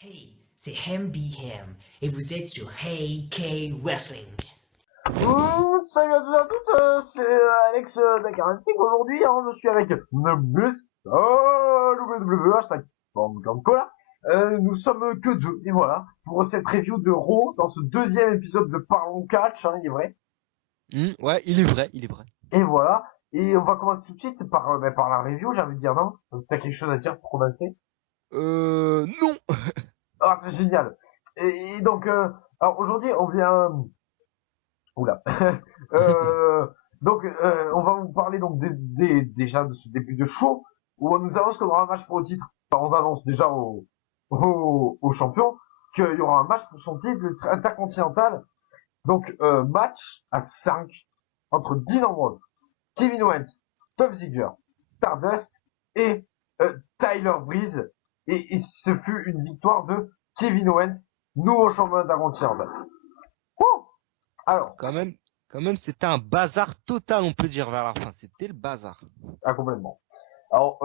Hey, c'est Ham B. Ham et vous êtes sur Hey K Wrestling. Salut à tous et à toutes, c'est Alex d'Akaratic. Aujourd'hui, je suis avec le Mr. WWE, hashtag Cola. Nous sommes que deux, et voilà, pour cette review de Raw, dans ce deuxième épisode de Parlons Catch, il est vrai. Ouais, il est vrai, il est vrai. Et voilà, et on va commencer tout de suite par la review, j'ai envie de dire, non? T'as quelque chose à dire pour commencer? Non. Ah, c'est génial. Et donc, alors aujourd'hui, on vient... Oula. euh, on va vous parler donc déjà de ce début de show où on nous annonce qu'on aura un match pour le titre. Enfin, on annonce déjà au champion qu'il y aura un match pour son titre intercontinental. Donc match à 5 entre Dean Ambrose, Kevin Owens, Dolph Ziggler, Stardust et Tyler Breeze. Et ce fut une victoire de Kevin Owens, nouveau champion intercontinental. Wouh. Alors, Quand même, c'était un bazar total, on peut dire vers la fin. C'était le bazar. ah, complètement. Alors,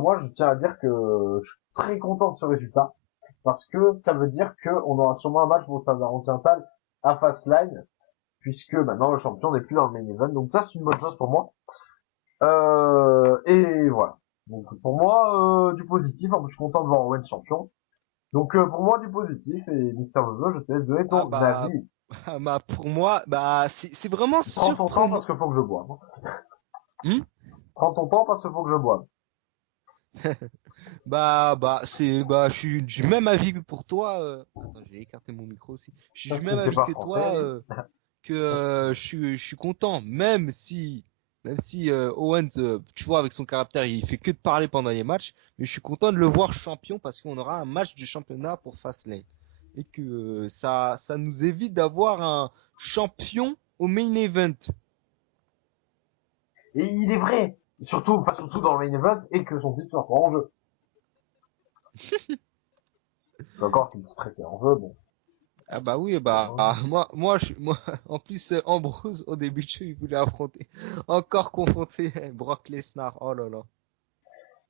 moi, je tiens à dire que je suis très content de ce résultat parce que ça veut dire qu'on aura sûrement un match pour le Intercontinental à Fastlane puisque maintenant le champion n'est plus dans le main event. Donc ça, c'est une bonne chose pour moi. Et voilà. Donc pour moi, du positif. En plus, je suis content de voir Owen champion. Donc pour moi, du positif. Et Mister Veveux, je te laisse donner Ah ton avis. bah pour moi, bah c'est vraiment Prends ton temps surprenant. parce qu'il faut que je boive. Hmm. Prends ton temps parce qu'il faut que je boive. Je suis du même avis que pour toi. Attends, j'ai écarté mon micro aussi. Je suis Parce du que même t'es avis pas que français, toi. oui. Je suis content, même si Owens, tu vois, avec son caractère, il fait que de parler pendant les matchs, mais je suis content de le voir champion parce qu'on aura un match du championnat pour Fastlane et que ça nous évite d'avoir un champion au main event. Et il est vrai, surtout dans le main event, et que son titre soit encore en jeu. Encore qu'une petite traité en jeu, bon. Ah bah oui, moi, en plus, Ambrose, au début de jeu, il voulait affronter, encore confronter Brock Lesnar. Oh là là.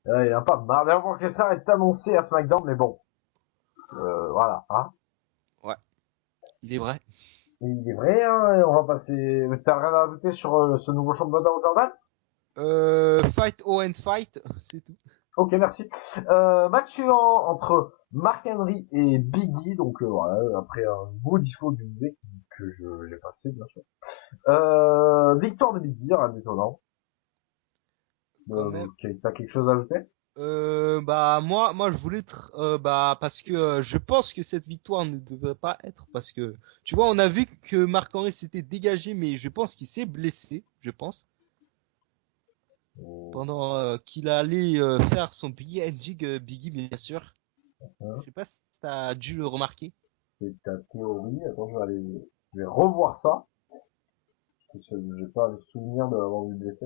Il n'y a pas de marre. D'ailleurs, que ça est annoncé à SmackDown, mais bon. Voilà, hein. Ouais, il est vrai. Et il est vrai, hein, et on va passer... T'as rien à ajouter sur ce nouveau championnat au Jordan? Fight Owens Fight, c'est tout. Ok, merci. Match suivant entre Mark Henry et Biggie, donc voilà, après un beau discours du musée j'ai passé, bien sûr. Victoire de Biggie, rien d'étonnant. Quand même. T'as quelque chose à ajouter? Moi je voulais parce que je pense que cette victoire ne devrait pas être parce que tu vois on a vu que Marc Henry s'était dégagé mais je pense qu'il s'est blessé je pense pendant qu'il allait faire son Biggie Edging Biggie bien sûr je Hein, sais pas si t'as dû le remarquer. c'est ta théorie. Attends, je vais revoir ça. Parce que j'ai pas le souvenir de l'avoir vu blessé.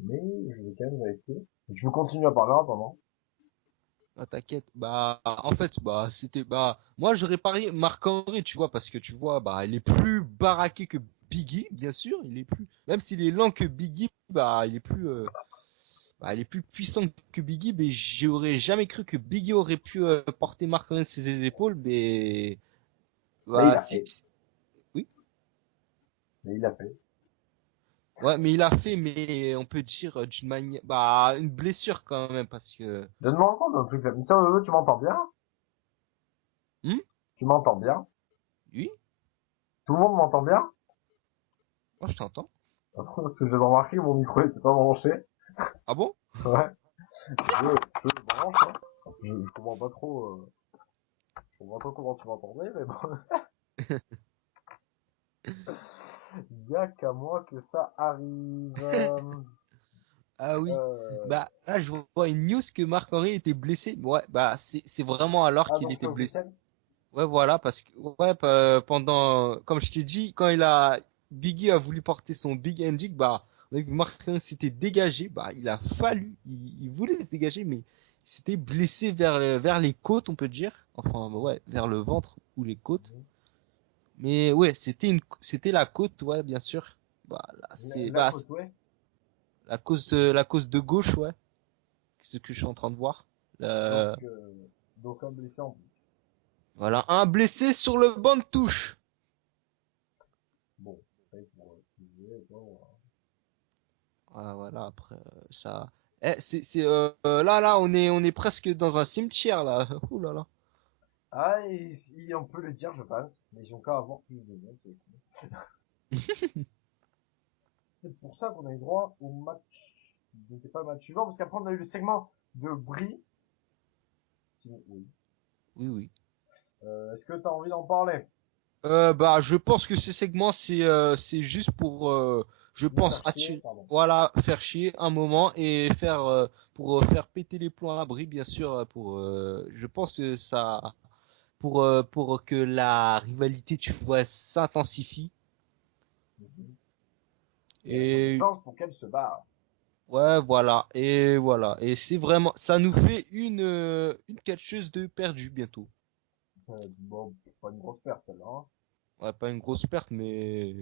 Mais je vais quand même vérifier. Je vais continuer à parler en attendant. Ah, t'inquiète. En fait, moi, j'aurais parié Marc Henry, tu vois, parce que tu vois, il est plus baraqué que Biggie, bien sûr. Il est plus, même s'il est lent que Biggie, il est plus puissant que Biggie, mais j'aurais jamais cru que Biggie aurait pu porter Marc Henry sur ses épaules, mais, Mais il a si, fait. oui. Mais il a fait. Ouais, mais il a fait, mais on peut dire d'une manière, une blessure quand même, parce que, Je me rends compte d'un truc là. Mister Lolo, tu m'entends bien? hmm, Tu m'entends bien? oui, Tout le monde m'entend bien? moi je t'entends. Parce que j'ai remarqué que mon micro était pas branché. Ah bon? Ouais. Je le branche, hein. Je comprends pas trop, je comprends pas trop comment tu m'entendais, mais bon. Y'a qu'à moi que ça arrive. Ah oui. Euh, Là, je vois une news que Marc-Henri était blessé. Ouais, c'est vraiment alors Ah, qu'il donc c'est était blessé. officiel? Ouais, voilà, parce que, ouais, pendant, comme je t'ai dit, quand Biggie a voulu porter son Big Ending, on a vu que Marc-Henri s'était dégagé, il voulait se dégager, mais il s'était blessé vers les côtes, on peut dire. Enfin, ouais, vers le ventre ou les côtes. Mais ouais, c'était la côte, ouais, bien sûr. Là, La côte ouest? la cause de gauche, ouais. C'est ce que je suis en train de voir. Donc, Euh, Donc un blessé en plus. Voilà, un blessé sur le banc de touche. Bon, après, pour utiliser, bon, Ah, voilà, après, ça. Là, on est presque dans un cimetière, là. Ouh là là. ah, on peut le dire, je pense, mais ils ont qu'à avoir plus de monde. C'est pour ça qu'on a eu droit au match. C'était pas le match suivant, parce qu'après on a eu le segment de Brie. Oui. Oui, oui. Est-ce que tu as envie d'en parler? Bah, je pense que ce segment, c'est juste pour, je Nous pense, faire chier, attirer, pardon. voilà, faire chier un moment et pour faire péter les plombs à Brie, bien sûr, je pense que ça, pour que la rivalité, tu vois, s'intensifie. Mhm. Et elles ont des Et chances pour qu'elles se barrent. ouais, voilà. Et c'est vraiment, ça nous fait une catcheuse de perdue bientôt. Bon, pas une grosse perte celle-là, hein. Ouais, pas une grosse perte, mais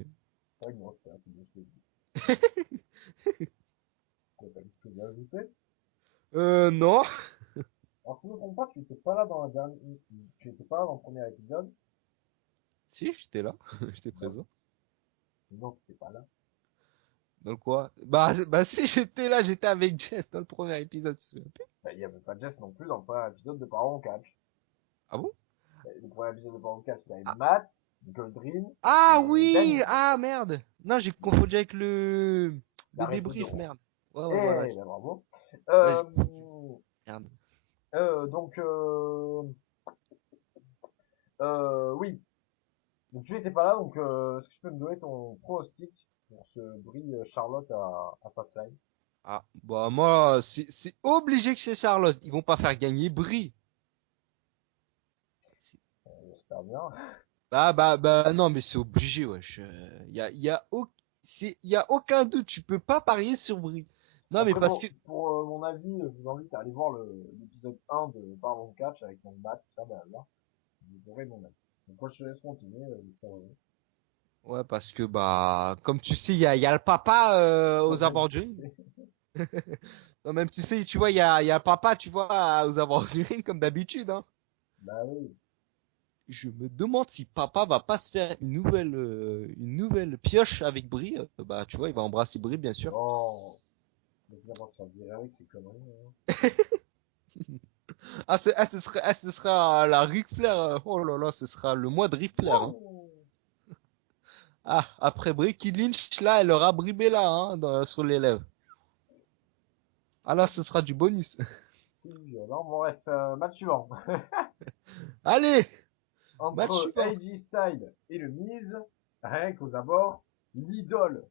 Pas une grosse perte, je te le dis. T'as pas quelque chose à ajouter? non. Alors si je ne me trompe pas, tu étais pas là dans la dernière, tu étais pas là dans le premier épisode. Si, j'étais là, j'étais Non, présent. non, tu étais pas là. Dans le quoi? Bah si j'étais là, j'étais avec Jess dans le premier épisode. Tu te souviens plus. Ben, il y avait pas Jess non plus dans le premier épisode de Parents en Catch. Ah bon? Ben, le premier épisode de Parents en Catch, c'était Ah, Matt, Goldrin ah et oui! Danny. Ah merde! Non, j'ai confondu avec le L'arrêt débrief, zéro. merde. Ouais, ouais, voilà. Eh, ben bravo. Ouais, Euh, merde. donc, oui. Donc tu n'étais pas là, donc est-ce que tu peux me donner ton pronostic pour ce Brie Charlotte à Fastlane? Ah, bah moi, c'est obligé que c'est Charlotte. Ils vont pas faire gagner Brie. J'espère bien. Bah, non, mais c'est obligé, wesh. Y a aucun doute. Tu peux pas parier sur Brie. Non, mais Après, parce que, bon, pour mon avis, je vous invite à aller voir l'épisode 1 de Baron Catch avec mon Matt, ça, ben là, vous aurez mon avis. Donc, moi, je te laisse continuer, ouais, parce que, bah, comme tu sais, il y a le papa, aux Comme abords tu du ring. sais. Non, même tu sais, tu vois, il y a le papa, tu vois, aux abords du ring, comme d'habitude, hein. Bah oui. Je me demande si papa va pas se faire une nouvelle pioche avec Brie. Bah, tu vois, il va embrasser Brie, bien sûr. Oh. Donc, d'abord, tu vas virer avec ces conneries, hein. Ce sera la Ric Flair. Oh là là, ce sera le mois de Ric Flair, hein. Wouh. Ah, après Becky Lynch, là, elle aura Brie là, hein, sur les lèvres. Ah là, ce sera du bonus. Si, alors, bon, bref, match suivant. Allez, match Entre suivant. AJ Styles et le Miz, rien qu'aux abords, l'idole,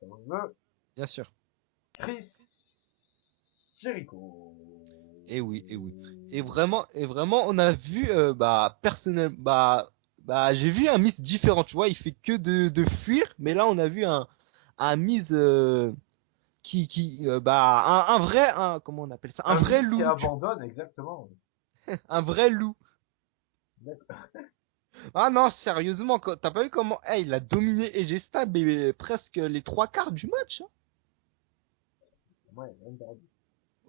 ça vous veut, Bien sûr. Chris Jericho. Et oui, et oui. Et vraiment, on a vu, bah, personnel, j'ai vu un Miz différent, tu vois, il fait que de fuir, mais là, on a vu un Miz, un vrai, comment on appelle ça? Un Un vrai Miz qui loup, abandonne, exactement. un vrai loup. D'accord. Ah non, sérieusement, t'as pas vu comment, il a dominé AJ Styles, mais presque les trois quarts du match, hein. Ouais, même perdu.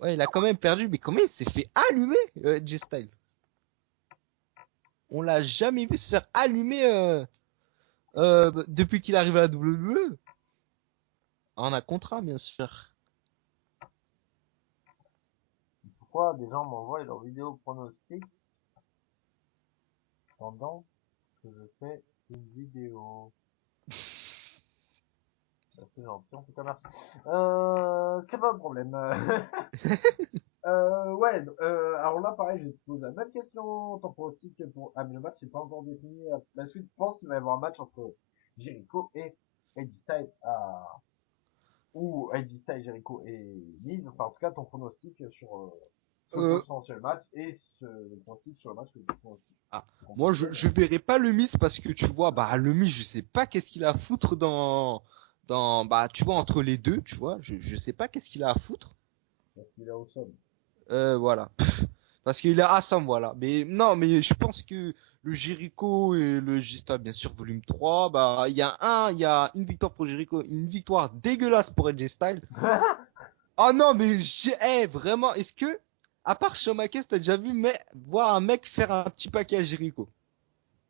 Ouais, il a quand même perdu, mais comment il s'est fait allumer, AJ Styles? On l'a jamais vu se faire allumer, depuis qu'il arrive à la WWE. En un contrat, bien sûr. Pourquoi des gens m'envoient leurs vidéos pronostics pendant que je fais une vidéo? Bah, c'est gentil, en tout cas, merci. C'est pas un problème. Ouais, alors là, pareil, je vais te poser la même question. Ton pronostic pour le match n'est pas encore défini. La suite pense qu'il va y avoir un match entre Jericho et AJ Styles ou AJ Styles, Jericho et Miz. Enfin, en tout cas, ton pronostic sur le Euh, potentiel match et le pronostic sur le match que tu pronostiques. ah, Pour moi, compléter, je verrai pas le Miz parce que tu vois, bah, le Miz, je sais pas qu'est-ce qu'il a à foutre bah, tu vois, entre les deux, tu vois, je sais pas qu'est-ce qu'il a à foutre. parce qu'il est au sol. Voilà. Parce qu'il est Assam, voilà. Mais non, mais je pense que le Jericho et le Gista, bien sûr, volume 3, bah, il y a une victoire pour Jericho, une victoire dégueulasse pour AJ Styles. Ah non, mais vraiment, est-ce que à part Shawn Michaels, t'as déjà vu voir un mec faire un petit paquet à Jericho?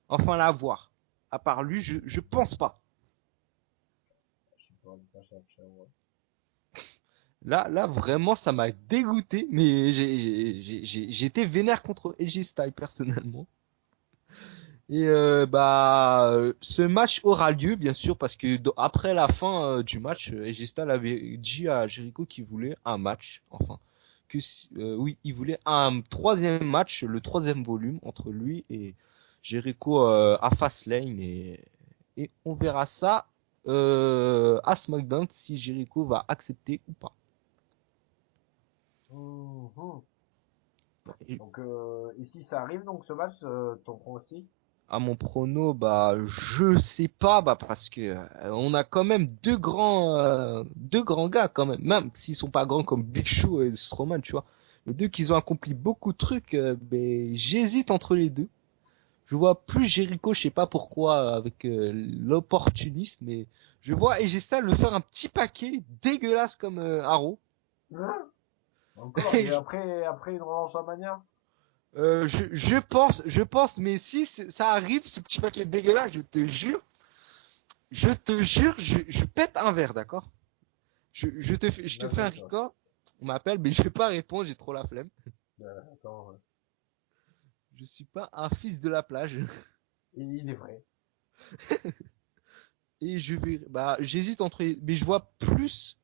Enfin, la voir. À part lui, je pense pas. Je sais pas, putain, ouais. Là, vraiment, ça m'a dégoûté, mais j'ai été vénère contre AJ Styles personnellement. Et ce match aura lieu, bien sûr, parce que après la fin du match, AJ Styles avait dit à Jericho qu'il voulait un match, enfin, oui, il voulait un troisième match, le troisième volume entre lui et Jericho à Fastlane, et on verra ça à SmackDown si Jericho va accepter ou pas. Mhm. Et Donc, et si ça arrive, donc, ce match, ton pronostic? à mon prono, je sais pas, parce que on a quand même deux grands gars quand même s'ils sont pas grands comme Big Show et Strowman, tu vois. Les deux qui ont accompli beaucoup de trucs, j'hésite entre les deux. Je vois plus Jericho, je sais pas pourquoi, avec l'opportunisme, mais je vois AJ Styles le faire un petit paquet dégueulasse comme Arrow. Hein. Encore, et après une revanche à Mania? Je pense, mais si ça arrive, ce petit paquet dégueulasse, je te jure, je pète un verre, d'accord? Je te fais un D'accord. record, on m'appelle, mais je vais pas répondre, j'ai trop la flemme. Attends, Je suis pas un fils de la plage. et il est vrai. Et j'hésite entre, mais je vois plus,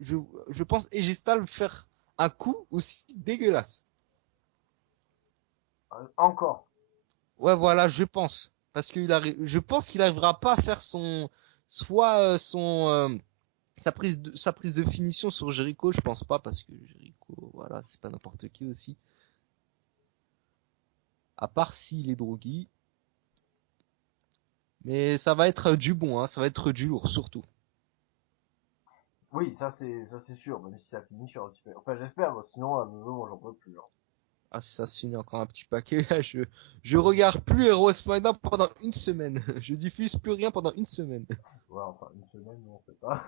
je, je pense Egestal faire un coup aussi dégueulasse. Encore. Ouais, voilà, je pense. Parce je pense qu'il arrivera pas à faire soit sa prise de finition sur Jericho, je pense pas, parce que Jericho, voilà, c'est pas n'importe qui aussi. À part s'il est drogué. Mais ça va être du bon, hein, ça va être du lourd, surtout. Oui, ça c'est sûr, même si ça finit sur un petit peu. Enfin, j'espère, parce que sinon, à nouveau, moi, j'en peux plus, hein. Ah, si ça se finit encore un petit paquet, là, je regarde plus Hero SmackDown pendant une semaine. Je diffuse plus rien pendant une semaine. Ouais, enfin, une semaine, non, c'est pas.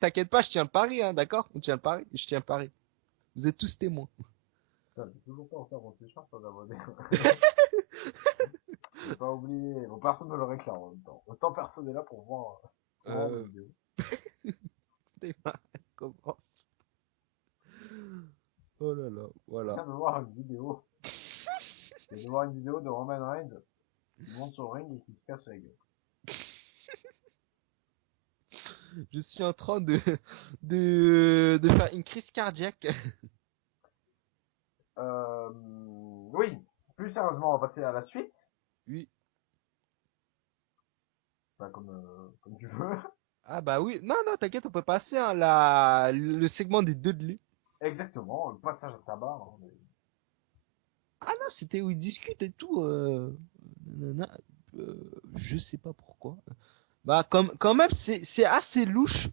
T'inquiète pas, je tiens le pari, hein, d'accord? On tient le pari, je tiens le pari. Vous êtes tous témoins. Putain, j'ai toujours pas en faire mon t-shirt sans abonné. J'ai pas oublié. Bon, personne ne le réclame en même temps. Autant personne est là pour voir mes Euh, vidéos. commence. Oh là là, Je voilà. viens de voir une vidéo. Je viens de voir une vidéo de Roman Reigns qui monte sur le ring et qui se casse la gueule. Je suis en train de faire une crise cardiaque. Euh, oui. Plus sérieusement, on va passer à la suite. Oui. Enfin, comme tu veux. Ah bah oui. Non, non, t'inquiète, on peut passer hein, le segment des Dudley. Exactement, le passage à tabac, hein, Ah non, c'était où ils discutent et tout. Nanana, je sais pas pourquoi. Quand même, c'est assez louche.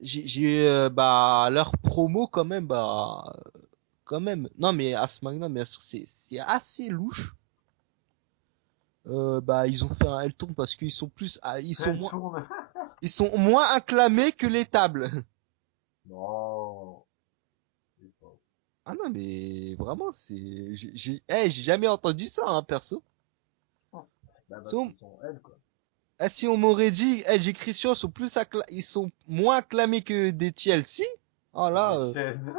J'ai leur promo quand même, quand même. Non, mais à SmackDown, bien sûr, c'est assez louche. Ils ont fait un L tourne parce qu'ils sont Elle tourne. ils sont moins acclamés que les tables. Non. C'est pas- Ah non, mais vraiment, j'ai jamais entendu ça, hein, perso. Bah, Si parce on, qu'ils sont elles, quoi. si on m'aurait dit, Edge et Christian sont ils sont moins acclamés que des TLC, oh Que là, des chaises.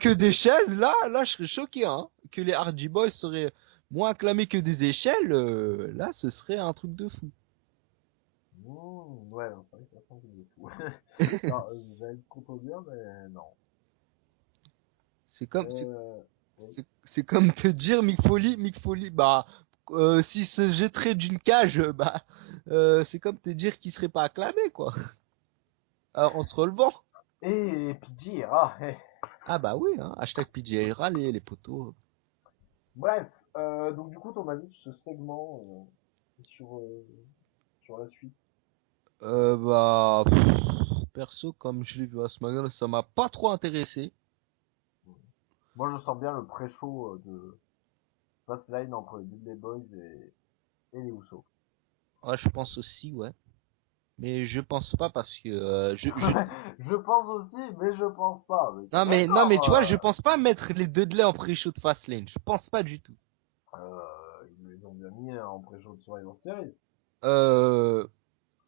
que des chaises, là, je serais choqué, hein. Que les Hardy Boys seraient moins acclamés que des échelles, là, ce serait un truc de fou. Ouais, non, c'est vrai que la fin, c'est des fous. Non, j'allais te contredire, mais non. C'est comme, Oui. c'est comme te dire Mick Foley, s'il se jetterait d'une cage, c'est comme te dire qu'il serait pas acclamé, quoi. En se relevant. Et PG, ah, Ah bah oui, hein. Hashtag PJ râler, les potos. Bref, donc du coup, ton avis sur ce segment sur, euh, sur la suite. Perso, comme je l'ai vu à SmackDown, ça m'a pas trop intéressé. Moi, je sens bien le pré-show de Fastlane entre les Dudley Boys et les Usos. Ouais, je pense aussi, ouais. Mais je pense pas parce que, Je pense aussi, mais je pense pas. Mais c'est Non, mais d'accord. tu vois, je pense pas mettre les Dudley en pré-show de Fastlane. Je pense pas du tout. Ils les ont bien mis en pré-show de Survivor Series. Euh,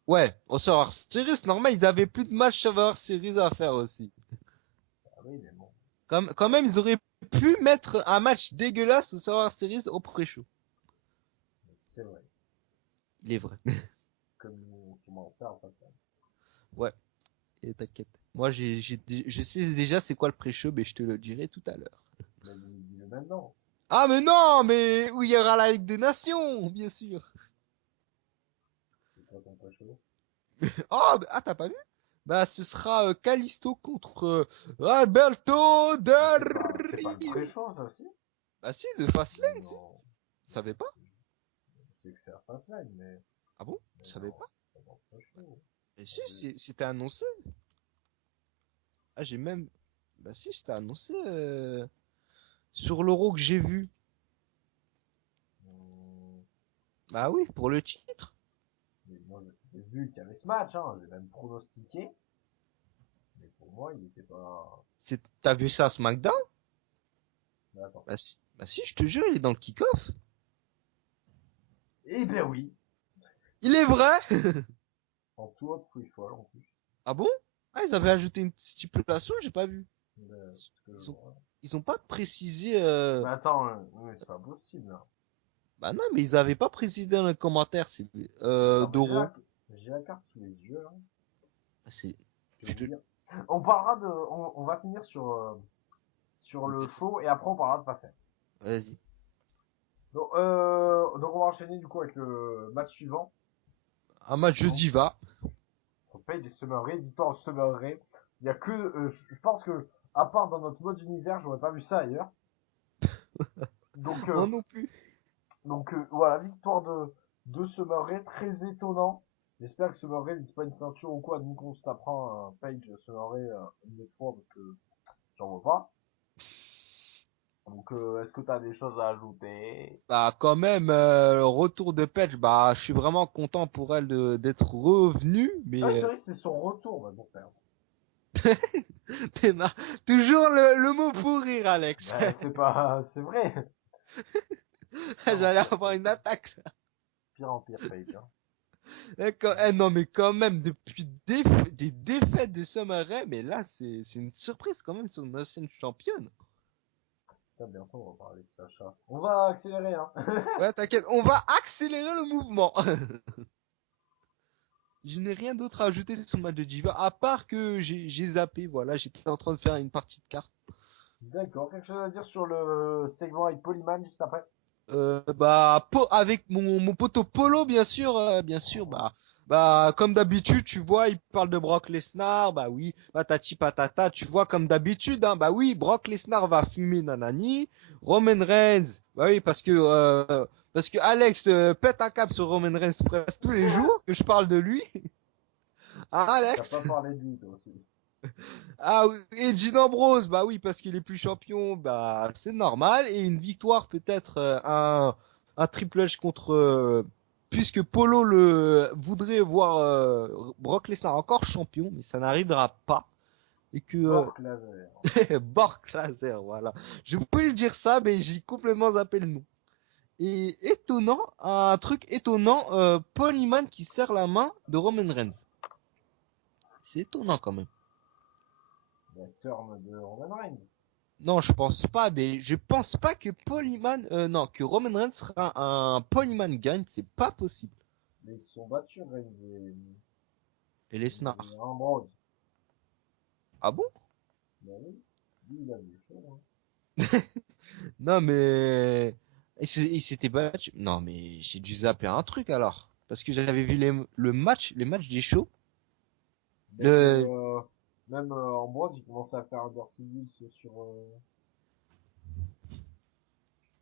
ouais, au Survivor Series, normal, ils avaient plus de matchs Survivor Series à faire aussi. Ah oui, mais bon, Quand même, ils auraient pu mettre un match dégueulasse au Survivor Series au pré-show. c'est vrai. Il est vrai. Comme tu m'en fais en fait. Ouais, et t'inquiète. Moi, je sais déjà c'est quoi le pré-show, mais je te le dirai tout à l'heure. Mais dis-le maintenant. Ah, mais non, mais où il y aura la Ligue des Nations, bien sûr. C'est quoi ton pré-show? Oh, t'as pas vu? Bah, ce sera Kalisto contre Alberto Mais Del c'est pas le Rio. pré-show, ça, si? Bah si, de Fastlane, si. Non. Tu savais pas? Je sais que c'est à Fastlane, Ah bon? mais Tu savais non, pas? c'est pas le pré-show. Mais si, Euh, c'était annoncé. Ah, j'ai même... Bah si, c'était annoncé sur l'euro que j'ai vu. hum, Bah oui, pour le titre. mais moi, j'ai vu qu'il y avait ce match, hein. J'ai même pronostiqué. Mais pour moi, il était pas. T'as vu ça à SmackDown? Mais attends. Bah si, je te jure, il est dans le kick-off. Eh ben oui. Il est vrai! En tout autre free fall, en plus. Ah bon? Ah, ils avaient ajouté une stipulation, j'ai pas vu. Parce que, Ils ont, voilà. ils ont pas précisé. Mais attends, mais c'est pas possible, là. Bah non, mais ils avaient pas précisé dans les commentaires, c'est Attends, mais d'euros. j'ai la carte sous les yeux, là. Ah, c'est, Je vais je vous te, dire. On parlera de. On va finir sur le show et après on parlera de passer. vas-y. Donc on va enchaîner du coup avec le match suivant. Un match de Donc, diva. on paye des Summer Rae, victoire Summer Rae. Il y a que. Je pense que, à part dans notre mode univers, j'aurais pas vu ça ailleurs. Donc, Moi non plus. voilà, victoire de Summer Rae, très étonnant. J'espère que Summer Rae ne dit pas une ceinture ou quoi, nous qu'on se tapera un page Summer Rae une autre fois parce que j'en vois pas. Donc, est-ce que tu as des choses à ajouter? Bah quand même, retour de Paige, bah je suis vraiment content pour elle d'être revenue, Ah, mais c'est vrai que c'est son retour, bah, bon, frère. t'es toujours le mot pour rire, Alex. Bah, c'est pas, c'est vrai. Pire en J'allais pire, avoir Paige, une hein. attaque là. Pire en pire, Paige, hein. Non mais quand même, depuis des défaites de Summer Rae, mais là c'est une surprise quand même sur une ancienne championne. Putain, bientôt, on va parler de Sacha. On va accélérer, hein. Ouais, t'inquiète, on va accélérer le mouvement. Je n'ai rien d'autre à ajouter sur le match de Diva, à part que j'ai zappé, voilà, j'étais en train de faire une partie de cartes. D'accord. Quelque chose à dire sur le segment avec Polyman juste après? Bah, avec mon poteau Polo, bien sûr, bah, comme d'habitude, tu vois, il parle de Brock Lesnar, bah oui, patati patata, tu vois, comme d'habitude, hein, bah oui, Brock Lesnar va fumer nanani, Roman Reigns, bah oui, parce que Alex pète un cap sur Roman Reigns presque tous les jours que je parle de lui. Ah, T'as Alex? pas parlé de lui, toi aussi. Ah oui, et Dean Ambrose, bah oui, parce qu'il est plus champion, bah c'est normal. Et une victoire peut-être un triple H contre puisque Polo le voudrait voir Brock Lesnar encore champion, mais ça n'arrivera pas. Et que Bork Laser. Brock Lesnar, voilà. Je voulais dire ça, mais j'ai complètement zappé le nom. Et étonnant, un truc étonnant, Paul Heyman qui serre la main de Roman Reigns. C'est étonnant quand même. La turn de Roman Reigns. Non, je pense pas, mais je pense pas que Paul Heyman, non, que Roman Reigns sera un Paul Heyman gagne, c'est pas possible. Mais ils se sont battus, Reigns Et et Lesnar. Ambrose. Ah bon? Bah oui. Lui, il a vu chaud, hein. Non, mais il s'était battu. Non, mais j'ai dû zapper un truc alors, parce que j'avais vu les matchs des shows. Ben que, Le même Ambrose, il commençait à faire un Dirty Wills sur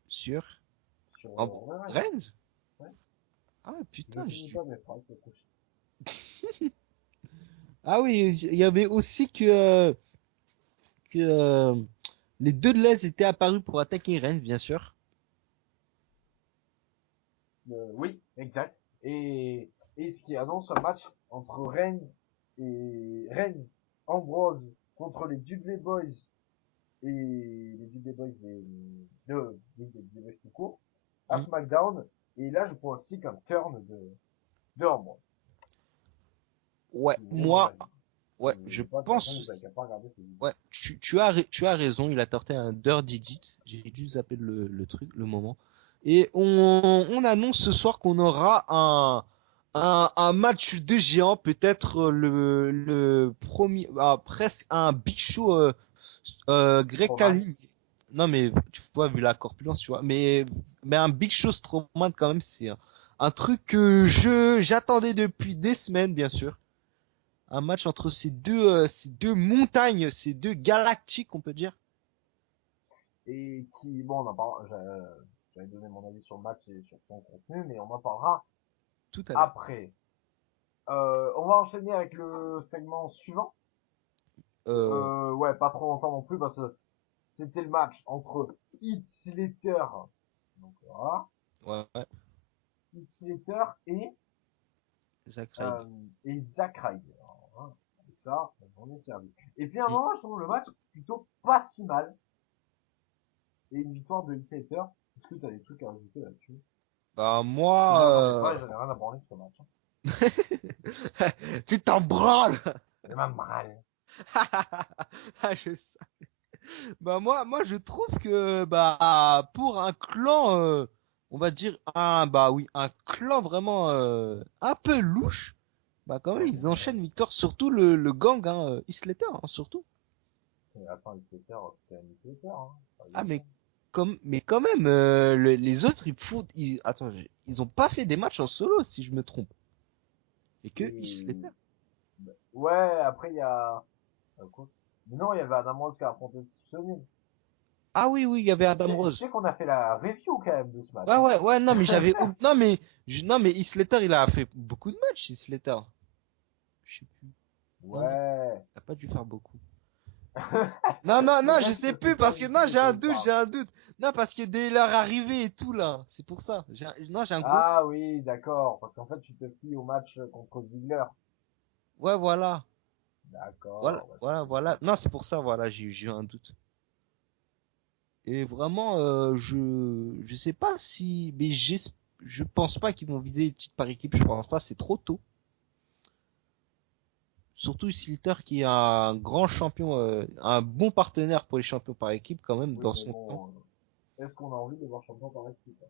sur en... Roman Reigns. Reigns. Ouais. Ah Je putain, finis pas mes phrases, c'est couché. ah oui, il y avait aussi que les deux de Les étaient apparus pour attaquer Reigns, bien sûr. Oui, exact. Et ce qui annonce un match entre Reigns Ambrose contre les Dudley Boys et les Dudley Boys et les Dudley Boys tout court à Hmm. SmackDown. Et là, je pronostique un turn de Ambrose. Ouais, C'est mon moi, avis. ouais, je Pas, de toute façon, vous n'avez pense, qu'à pas regarder ces vidéos. ouais, tu as raison, il a tenté un Dirt Digit. J'ai dû zapper le truc, le moment. Et on annonce ce soir qu'on aura un match de géant, peut-être le premier, presque un Big Show Greg Strowman. Khali. Non mais tu vois, vu la corpulence, tu vois. Mais un Big Show Strowman quand même, c'est un truc que j'attendais depuis des semaines, bien sûr. Un match entre ces deux montagnes, ces deux galactiques, on peut dire. Et qui, bon, on en parlera, j'avais donné mon avis sur le match et sur son contenu, mais on en parlera Tout à l'heure. après. On va enchaîner avec le segment suivant. Euh, Ouais, pas trop longtemps non plus parce que c'était le match entre Heath Slater, donc voilà, ouais, ouais, Heath Slater Zack euh, Ryder. et Zack Ryder. Voilà. Avec ça, on est servi. Et finalement, je trouve le match plutôt pas si mal. Et une victoire de Heath Slater. Est-ce que tu as des trucs à rajouter là-dessus? Bah Parce que moi, j'en ai moi, pas et j'en ai rien à branler de ce match. Hein. tu t'en branles. C'est même mal. Ah, je sais. Bah moi je trouve que bah pour un clan, on va dire un clan vraiment un peu louche. Bah quand même ils enchaînent victoire, surtout le gang Isletter surtout. Attends, Heath Slater, c'était un Heath Slater, hein. Pas Ah évident. mais quand même les autres attends, ils ont pas fait des matchs en solo si je me trompe. Et que Et Isletter. ouais, après il y a quoi. Mais non, il y avait Adam Rose qui a affronté Sonya. Ah oui, il y avait Tu Adam sais, tu Rose. sais qu'on a fait la review quand même de ce match. Ouais Hein. ouais non mais non mais Isletter il a fait beaucoup de matchs Isletter. Je sais plus. Non, Ouais. t'as pas dû faire beaucoup. Non, je Peut-être sais que c'est plus pas parce que du non, tout de quoi il parle. j'ai un doute. Non, parce que dès leur arrivée et tout là, c'est pour ça. Non, j'ai un gros doute. Ah oui, d'accord. Parce qu'en fait, tu te fies au match contre Ziggler. Ouais, voilà. D'accord. Ouais, ça peut Voilà. Non, c'est pour ça, voilà, j'ai eu un doute. Et vraiment, je sais pas si, je pense pas qu'ils vont viser les titres par équipe. Je pense pas, c'est trop tôt. Surtout Sliter qui est un grand champion, un bon partenaire pour les champions par équipe quand même oui, dans mais son temps. bon, est-ce qu'on a envie de voir champion par équipe? Hein.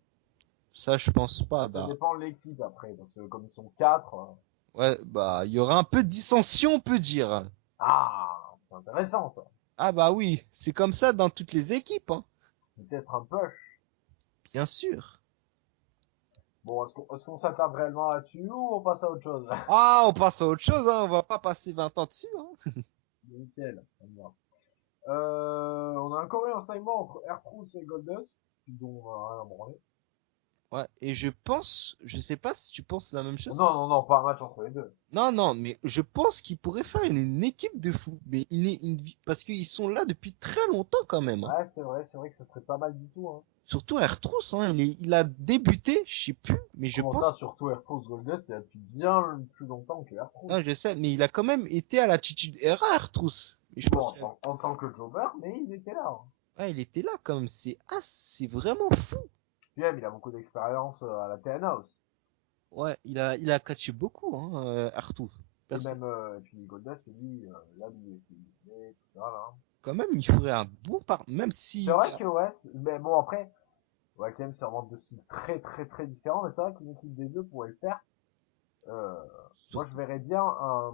Ça, je pense pas. Bah, ça dépend de l'équipe après. Parce que comme ils sont quatre, Ouais, bah, il y aura un peu de dissension, on peut dire. ah, c'est intéressant ça. Ah bah oui, c'est comme ça dans toutes les équipes, hein. Peut-être un push. Bien sûr. Bon, est-ce qu'on s'attarde réellement là-dessus ou on passe à autre chose? Ah, on passe à autre chose, hein. On va pas passer 20 ans dessus, hein. Nickel. Ça me va. On a encore eu un segment entre R-Truth et Goldust, dont on a rien à branler. Ouais, et je sais pas si tu penses la même Oh, chose. non, non, non, pas un match entre les deux. Non, mais je pense qu'ils pourraient faire une équipe de fou. Mais parce qu'ils sont là depuis très longtemps quand même, hein. Ouais, c'est vrai que ce serait pas mal du tout, hein. Surtout Ertrous, hein. Il a débuté, je sais plus, mais je Comment ça, pense, surtout R-Truth Goldust, c'est depuis bien plus longtemps que R-Truth. ah, je sais, mais il a quand même été à l'attitude era Ertrous. Et je Bon, pense, en tant que jobber, mais il était là. Hein. ouais, il était là quand même. C'est vraiment fou. Puis même, il a beaucoup d'expérience à la TN House. Ouais, il a catché beaucoup, hein, Arthur. Et Perso. même, et puis Goldust, lui, là, il est filmé, tout ça, là. Quand même, il ferait un bon même C'est si, vrai que, ouais, mais bon, après, ouais, quand même, c'est vraiment deux styles très, très, très différents, mais c'est vrai qu'une équipe des deux pourrait le faire. Euh, moi, je surtout, verrais bien un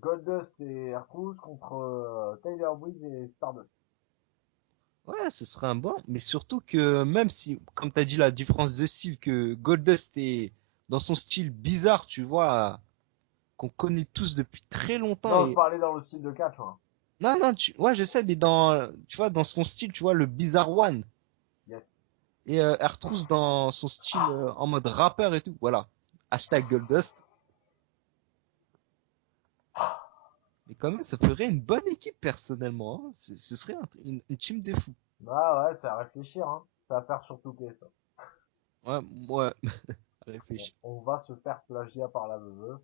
Goldust et Aircruise contre Tyler Breeze et Stardust. ouais, ce serait un bon, mais surtout que même si, comme t'as dit, la différence de style, que Goldust est dans son style bizarre, tu vois, qu'on connaît tous depuis très longtemps Non, je et, parlais dans le style de catch, moi. non, ouais, je sais, mais tu vois, dans son style, tu vois, le Bizarre One. Yes. Et Arthur dans son style en mode rappeur et tout, voilà. Hashtag Goldust. Mais quand même, ça ferait une bonne équipe personnellement, hein. Ce serait une team de fous. Bah ouais, c'est à réfléchir, hein. C'est à faire sur Touquet, ça. Ouais, ouais, Bon, réfléchis. on va se faire plagiat par la veuve.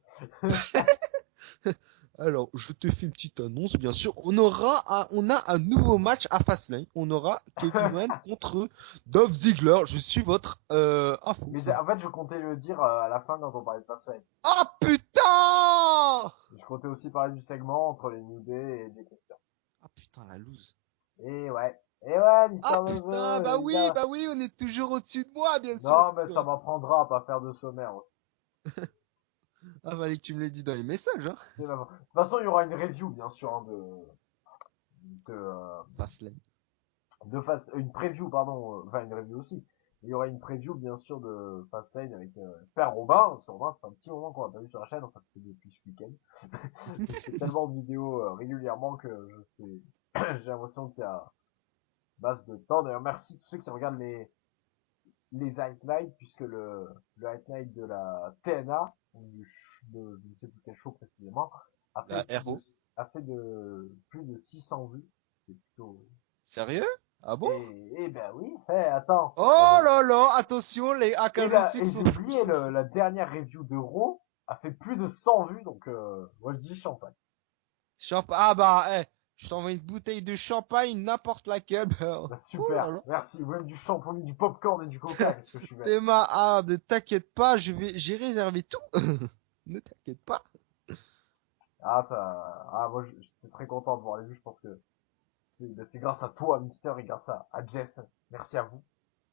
Alors, je te fais une petite annonce, bien sûr. On a un nouveau match à Fastlane. On aura Kevin Owens contre Dolph Ziggler. Je suis votre info. Mais en fait, je comptais le dire à la fin quand on parlait de Fastlane. Ah putain! Je comptais aussi parler du segment entre les New Day et Jay Christian. Ah putain, la loose. Et ouais, Ah Mister putain, Neveu, les gars. bah oui, on est toujours au-dessus de moi, bien sûr. Non, mais ça m'apprendra à pas faire de sommaire aussi. Ah, fallait que tu me l'aies dit dans les messages, hein. De toute façon, il y aura une review, bien sûr, hein, de, Fastlane. une preview, pardon, enfin une review aussi. Il y aura une preview, bien sûr, de Fastlane avec, j'espère Robin, parce que Robin, c'est un petit moment qu'on l'a pas vu sur la chaîne, enfin, c'était depuis ce week-end. Je fais tellement de vidéos régulièrement que je sais, j'ai l'impression qu'il y a masse de temps. D'ailleurs, merci à tous ceux qui regardent les highlights, puisque le highlight de la TNA, ou je ne sais plus quel show précisément, a fait La RO. plus de 600 vues. C'est plutôt, Sérieux? Ah bon? et ben oui, attends. Oh là là, attention, les AK6 Et sont j'ai oublié la dernière review de Raw a fait plus de 100 vues, donc, moi je dis champagne. Ah bah, je t'envoie une bouteille de champagne, n'importe laquelle. Bah, Oh là super, là. merci. Même du shampoing, du popcorn et du coca, qu'est-ce que je suis bête. Ne t'inquiète pas, j'ai réservé tout. Ne t'inquiète pas. Moi j'étais très content de voir les vues, je pense que c'est grâce à toi, Mister, et grâce à Jess. Merci à vous.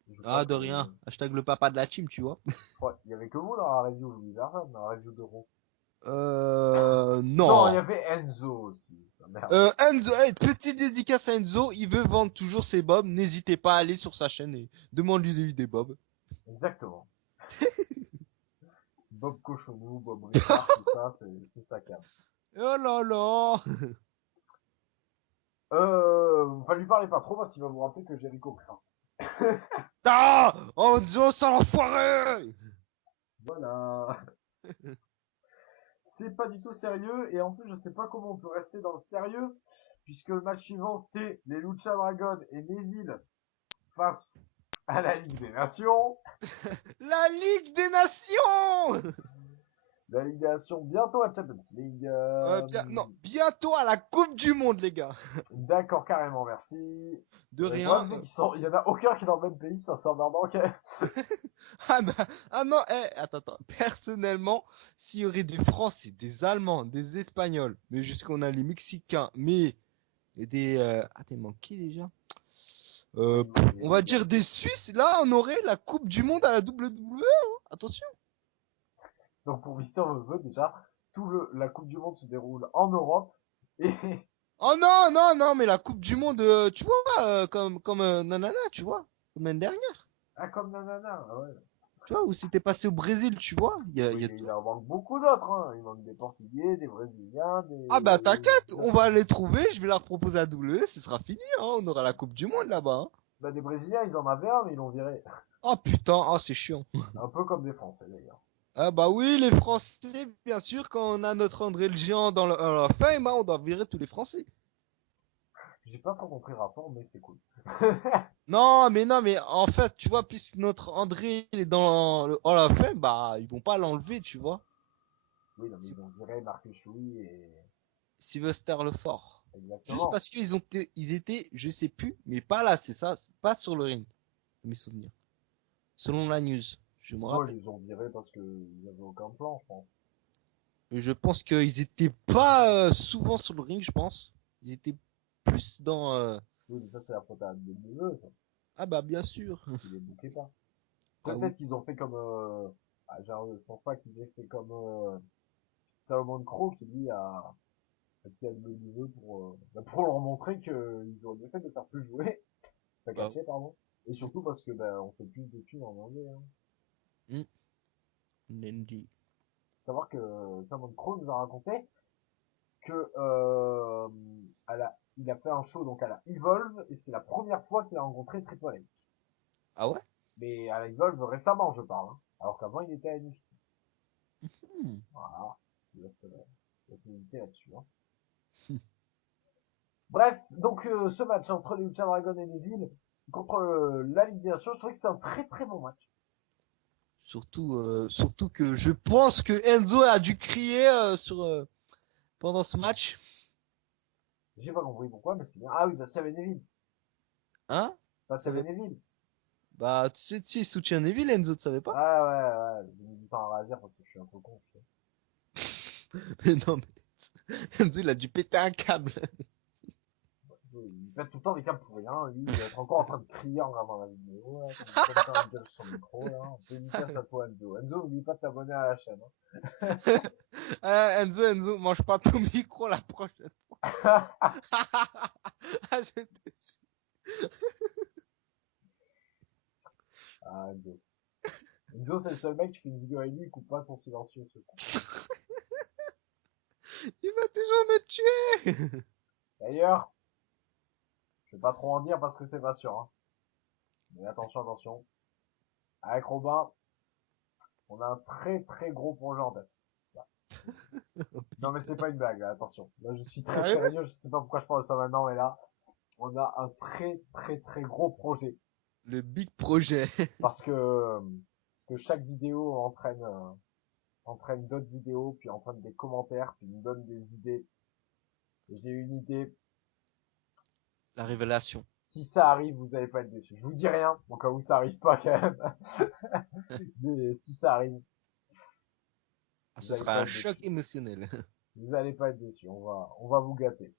Je crois Ah, de que, rien. Hashtag le papa de la team, tu vois. il y avait que vous dans la review, je vous dis personne, dans la review de Raw. Non, il y Non. avait Enzo aussi. Ah, merde. Enzo, petite dédicace à Enzo, il veut vendre toujours ses bobs. N'hésitez pas à aller sur sa chaîne et demande-lui des bobs. Exactement. Bob Cochonou, Bob Richard, tout ça, c'est sa cam. Oh là là. Enfin, lui parlez pas trop parce qu'il va vous rappeler que Jericho craint. Ah, Enzo, sale enfoiré. Voilà. C'est pas du tout sérieux, et en plus, je sais pas comment on peut rester dans le sérieux, puisque le match suivant, c'était les Lucha Dragon et Neville face à la Ligue des Nations. La Ligue des Nations. La Ligue des Nations, bientôt à Champions League. Non, bientôt à la Coupe du Monde, les gars. D'accord, carrément, merci. De Le rien. problème, c'est il y en a aucun qui est dans le même pays, ça sort d'ardent, ok. Ah bah, ah non, attends. Personnellement, s'il y aurait des Français, des Allemands, des Espagnols, mais jusqu'on a les Mexicains, mais des, attends, il manque qui déjà? On va dire des Suisses, là, on aurait la Coupe du Monde à la WWE, hein. Attention. Donc pour Mister Veveux, déjà, la Coupe du Monde se déroule en Europe, et Oh non, mais la Coupe du Monde, tu vois, comme nanana, tu vois, comme l'année dernière. ah, comme nanana, ouais. Tu vois, où c'était passé au Brésil, tu vois, il Oui, y a mais tout. il en manque beaucoup d'autres, hein. Il manque des Portugais, des Brésiliens, Ah bah des... t'inquiète, on va les trouver, je vais leur proposer à W, ce sera fini, hein, on aura la Coupe du Monde là-bas, hein. Bah, des Brésiliens, ils en avaient un, mais ils l'ont viré. Oh putain, oh c'est chiant. Un peu comme des Français, d'ailleurs. Ah bah oui, les Français, bien sûr, quand on a notre André le Géant dans la fin, bah, on doit virer tous les Français. J'ai pas trop compris le rapport, mais c'est cool. Non, mais en fait, tu vois, puisque notre André il est dans le Hall of Fame, bah ils vont pas l'enlever, tu vois. Oui, non, mais C'est ils ont viré Marcus Louis et... Sylvester Lefort. Juste Exactement. parce ils étaient, je sais plus, mais pas là, c'est ça, pas sur le ring, mes souvenirs. Selon la news, je me Moi, ils rappelle. les ont virés parce que ils avaient aucun plan, je pense. Je pense qu'ils étaient pas souvent sur le ring, je pense. Ils étaient plus dans. Oui, mais ça, c'est la faute à des neveux, ça. Ah bah bien sûr. Ils les bouquaient pas. Ah oui. Peut-être qu'ils ont fait comme, genre, je pense pas qu'ils aient fait comme, Salomon Crow qui lui qui a le niveau pour leur montrer qu'ils auraient bien fait de faire plus jouer. Pas Bah, catcher, pardon. Et surtout parce que, ben, on fait plus de thunes en anglais, hein. hmm, Nendy. Savoir que Salomon Crow nous a raconté que il a fait un show donc à la Evolve et c'est la première fois qu'il a rencontré Triple H. Ah ouais? Mais à la Evolve récemment, je parle, hein. Alors qu'avant il était à NXT. Hmm. Voilà. Il va se limiter là-dessus, hein. Bref, donc ce match entre les Lucha Dragon et Neville contre la Ligue des Nations, je trouvais que c'est un très très bon match. Surtout que je pense que Enzo a dû crier pendant ce match. J'ai pas compris pourquoi, mais c'est bien. Ah oui, Bastien Bénéville. Hein? Bastien Ça veut- Bénéville. Bah, tu sais, il soutient Neville, Enzo, tu savais pas? Ah ouais, ouais, j'ai mis du temps à réagir parce que je suis un peu con. Tu sais. Mais non, mais Enzo, il a dû péter un câble. Il pète tout le temps des câbles pour rien. Lui, il va être encore en train de crier en regardant la vidéo, là, comme ça, un gueule sur le micro, là. Un peu dédicace à toi, Enzo. Enzo, n'oublie pas de t'abonner à la chaîne, Ah, Enzo, mange pas ton micro la prochaine. hein. Ah, je te- Ah, Enzo. Enzo, c'est le seul mec qui fait une vidéo avec lui, il coupe pas son silencieux, ce con. Il va toujours me tuer. D'ailleurs, je vais pas trop en dire parce que c'est pas sûr, hein. Mais attention, attention. Avec Robin, on a un très très gros projet en tête. Voilà. Non mais c'est pas une blague, là, attention. Là je suis très Sérieux? sérieux, je sais pas pourquoi je parle de ça maintenant, mais là, on a un très très très gros projet. Le big projet. Parce que chaque vidéo entraîne d'autres vidéos, puis entraîne des commentaires, puis me donne des idées. Et j'ai une idée. La révélation. Si ça arrive, vous allez pas être déçus. Je vous dis rien, au cas où ça arrive pas quand même. Mais si ça arrive, Ah, vous ce allez sera pas un être choc déçus. émotionnel. Vous allez pas être déçus. On va vous gâter.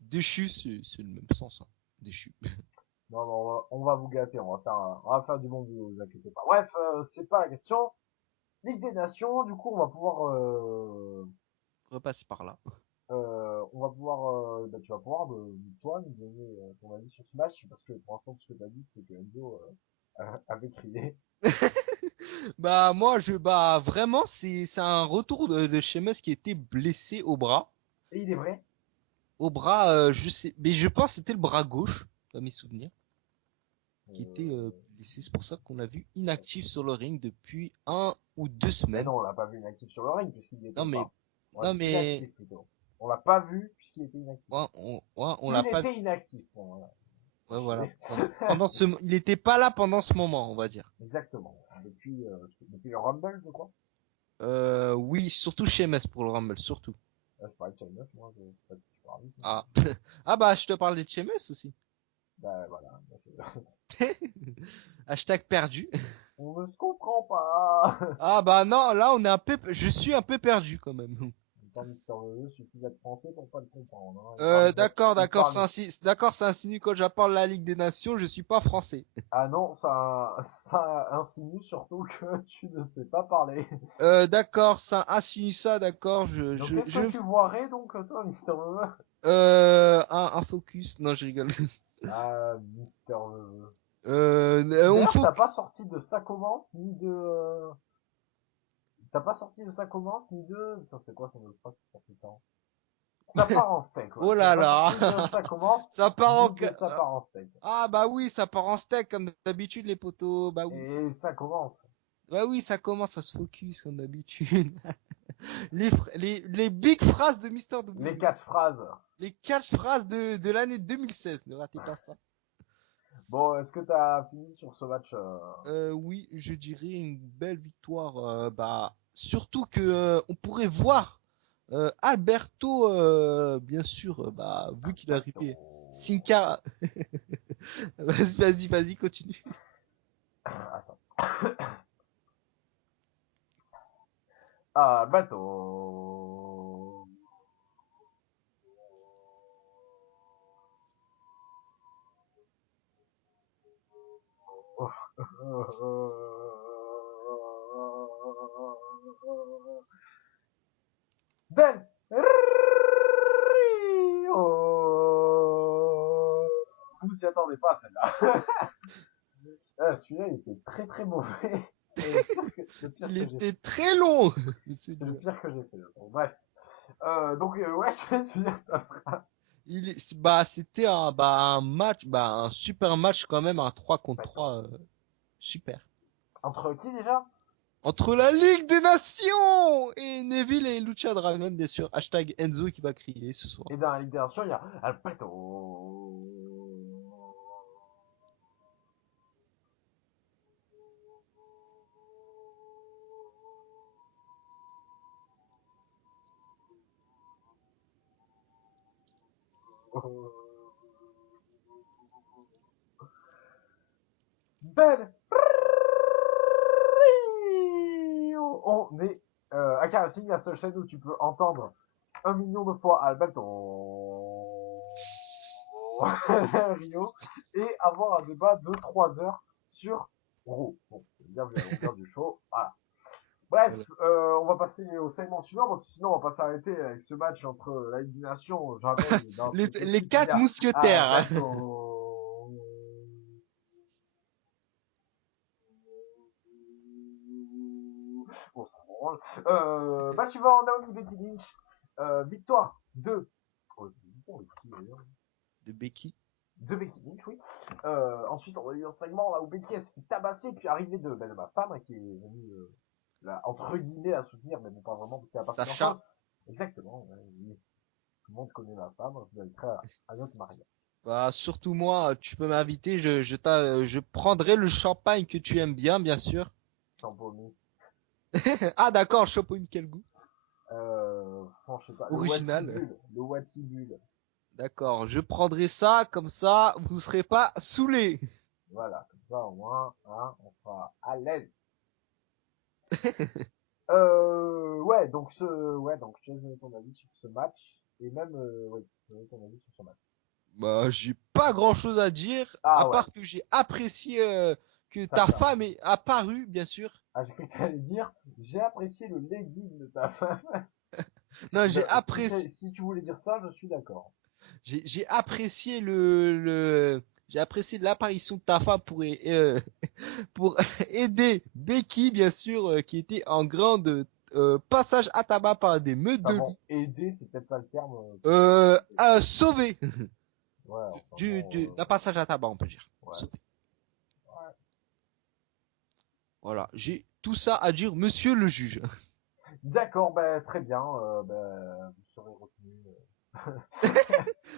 Déchu, c'est le même sens, hein. Déchu. Non, non, on va vous gâter. On va faire du bon boulot, vous inquiétez pas. Bref, c'est pas la question. Ligue des Nations, du coup, Repasser par là. bah, tu vas pouvoir, toi, nous donner ton avis sur ce match, parce que pour l'instant, ce que tu as dit, c'était que Enzo avait crié. Bah, bah, vraiment, c'est un retour de Sheamus qui était blessé au bras. Et il est vrai. Au bras, je sais, mais je pense que c'était le bras gauche, dans mes souvenirs, qui était Euh, blessé. C'est pour ça qu'on l'a vu inactif sur le ring depuis 1 ou 2 semaines. non, on l'a pas vu inactif sur le ring, puisqu'il n'y était Non, mais, pas. On l'a non, vu mais, inactif, plutôt. On l'a pas vu, puisqu'il était inactif. ouais, on l'a Il pas. était inactif. Bon, voilà. Ouais, voilà. Enchaîner. Il était pas là pendant ce moment, on va dire. Exactement. Depuis le Rumble, je crois. Oui, surtout Sheamus pour le Rumble, surtout. Je parlais de China, moi, je sais pas de qui tu parles. Ah, ah bah, je te parlais de Sheamus aussi. Bah, voilà. Hashtag perdu. On ne se comprend pas. Ah bah non, là on est un peu, je suis un peu perdu quand même. Tant Mister Leleu, suffit d'être français pour pas le comprendre, hein. Il parle, il D'accord, parle. d'accord, ça insinue quand j'apparle la Ligue des Nations, je suis pas français. Ah non, ça insinue surtout que tu ne sais pas parler. D'accord, ça insinue ça, d'accord, Donc, qu'est-ce que tu voirais, donc, toi, Mister Leleu? un focus, non, je rigole. Ah, Mister Leleu. On D'ailleurs, faut, t'as pas sorti de ça commence, ni de, putain, c'est quoi son autre phrase qui sort tout le temps? Ça part en steak, ouais. oh T'as là pas là, sorti de ça commence, ça part ni de ça part en steak. ah bah oui, ça part en steak comme d'habitude les potos, bah oui, Et ça commence. bah oui, ça commence à se focus comme d'habitude. Les big phrases de Mister Les W. 4 phrases. Les 4 phrases de l'année 2016, ne ratez pas ça. Bon, est-ce que t'as fini sur ce match Oui, je dirais une belle victoire. Bah, surtout que on pourrait voir Alberto, bien sûr, bah, vu qu'il est arrivé. Sinca, vas-y, continue. Attends. Ah, bateau. Ben Rio. Vous vous y attendez pas, celle-là. Ah, celui-là, il était très très mauvais. C'est le pire Il que j'ai était fait. très long. C'est le pire que j'ai fait. Bon, bref. Donc, ouais, je vais te dire ta phrase. Bah, c'était un match, bah, un super match quand même, un 3 contre D'accord. 3, super. Entre qui déjà? Entre la Ligue des Nations et Neville et Lucha Dragon, bien sûr. Hashtag Enzo qui va crier ce soir. Et dans la Ligue des Nations, il y a Alberto. Ben, on est à Karasing, la seule chaîne où tu peux entendre 1 million de fois Alberto Rio et avoir un débat de 3 heures sur Raw. Bon, c'est bien vu à la longueur du show. Voilà. Bref, Voilà. on va passer au segment suivant parce que sinon on va pas s'arrêter avec ce match entre la Ligue des Nations. Je rappelle, dans Les, cette les équipe, il y quatre a mousquetaires. Alberto. Bon, ça branle. Match suivant, Naomi Becky Lynch. Victoire de. Oh, De Becky. de Becky Lynch, oui. Ensuite, on a eu un segment là où Becky elle s'est fait tabasser, puis arrivée de ma femme hein, qui est venue là, entre guillemets à soutenir, mais bon, pas vraiment parce qu'elle a pas fait grand Sacha. chose. Exactement. Oui. Tout le monde connaît ma femme, vous avez très à notre mariage. Bah, surtout moi, tu peux m'inviter, je prendrai le champagne que tu aimes bien, bien sûr. Champomy. Ah, d'accord, champagne, quel goût. Je sais pas, le Original. Watibule. Le Watibule. D'accord, je prendrai ça, comme ça, vous serez pas saoulés. Voilà, comme ça au moins, hein, on sera à l'aise. Donc je te donne ton avis sur ce match. Et même, oui, je te donne ton avis sur ce match. Bah, j'ai pas grand chose à dire, à Ah ouais, part que j'ai apprécié que ta Sacha. femme est apparue, bien sûr. Ah, j'ai cru que t'allais dire, j'ai apprécié le legging de ta femme. Non, Si tu voulais dire ça, je suis d'accord. j'ai apprécié j'ai apprécié l'apparition de ta femme pour aider Becky, bien sûr, qui était en grande passage à tabac par des meutes Enfin de bon, loups, aider, c'est peut-être pas le terme. à sauver Ouais, enfin bon, d'un passage à tabac, on peut dire. ouais. Sauver. Ouais. Voilà, j'ai tout ça à dire, monsieur le juge. D'accord, ben très bien. Vous serez retenu.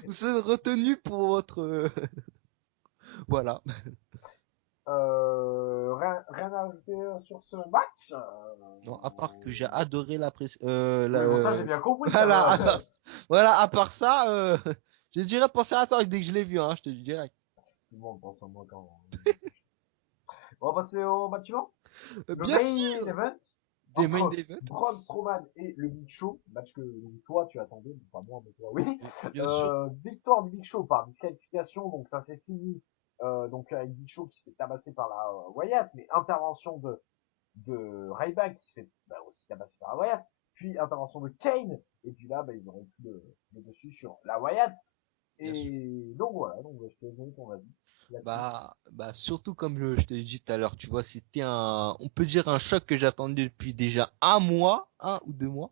Vous serez retenu pour votre voilà. Rien à ajouter sur ce match. Non, à part que j'ai adoré Oui, bon, ça j'ai bien compris quand voilà, même. voilà, à part ça, je dirais penser à toi dès que je l'ai vu, hein, je te dis direct. Tout le monde pense à moi quand même. On va passer au match suivant. Le Bien main sûr, event des main entre event, Braun Strowman et le Big Show. Match que toi tu attendais, pas moi, mais toi oui. bien sûr. Victoire du Big Show par disqualification, donc ça s'est fini donc avec Big Show qui se fait tabasser par la Wyatt, mais intervention de Ryback qui se fait aussi tabasser par la Wyatt, puis intervention de Kane, et puis là ils auront plus le dessus sur la Wyatt. Bien sûr. Et donc voilà, donc je te donne ton avis là-dessus. Bah, surtout comme je te l'ai dit tout à l'heure, tu vois, on peut dire un choc que j'attendais depuis déjà un mois, 1 ou 2 mois,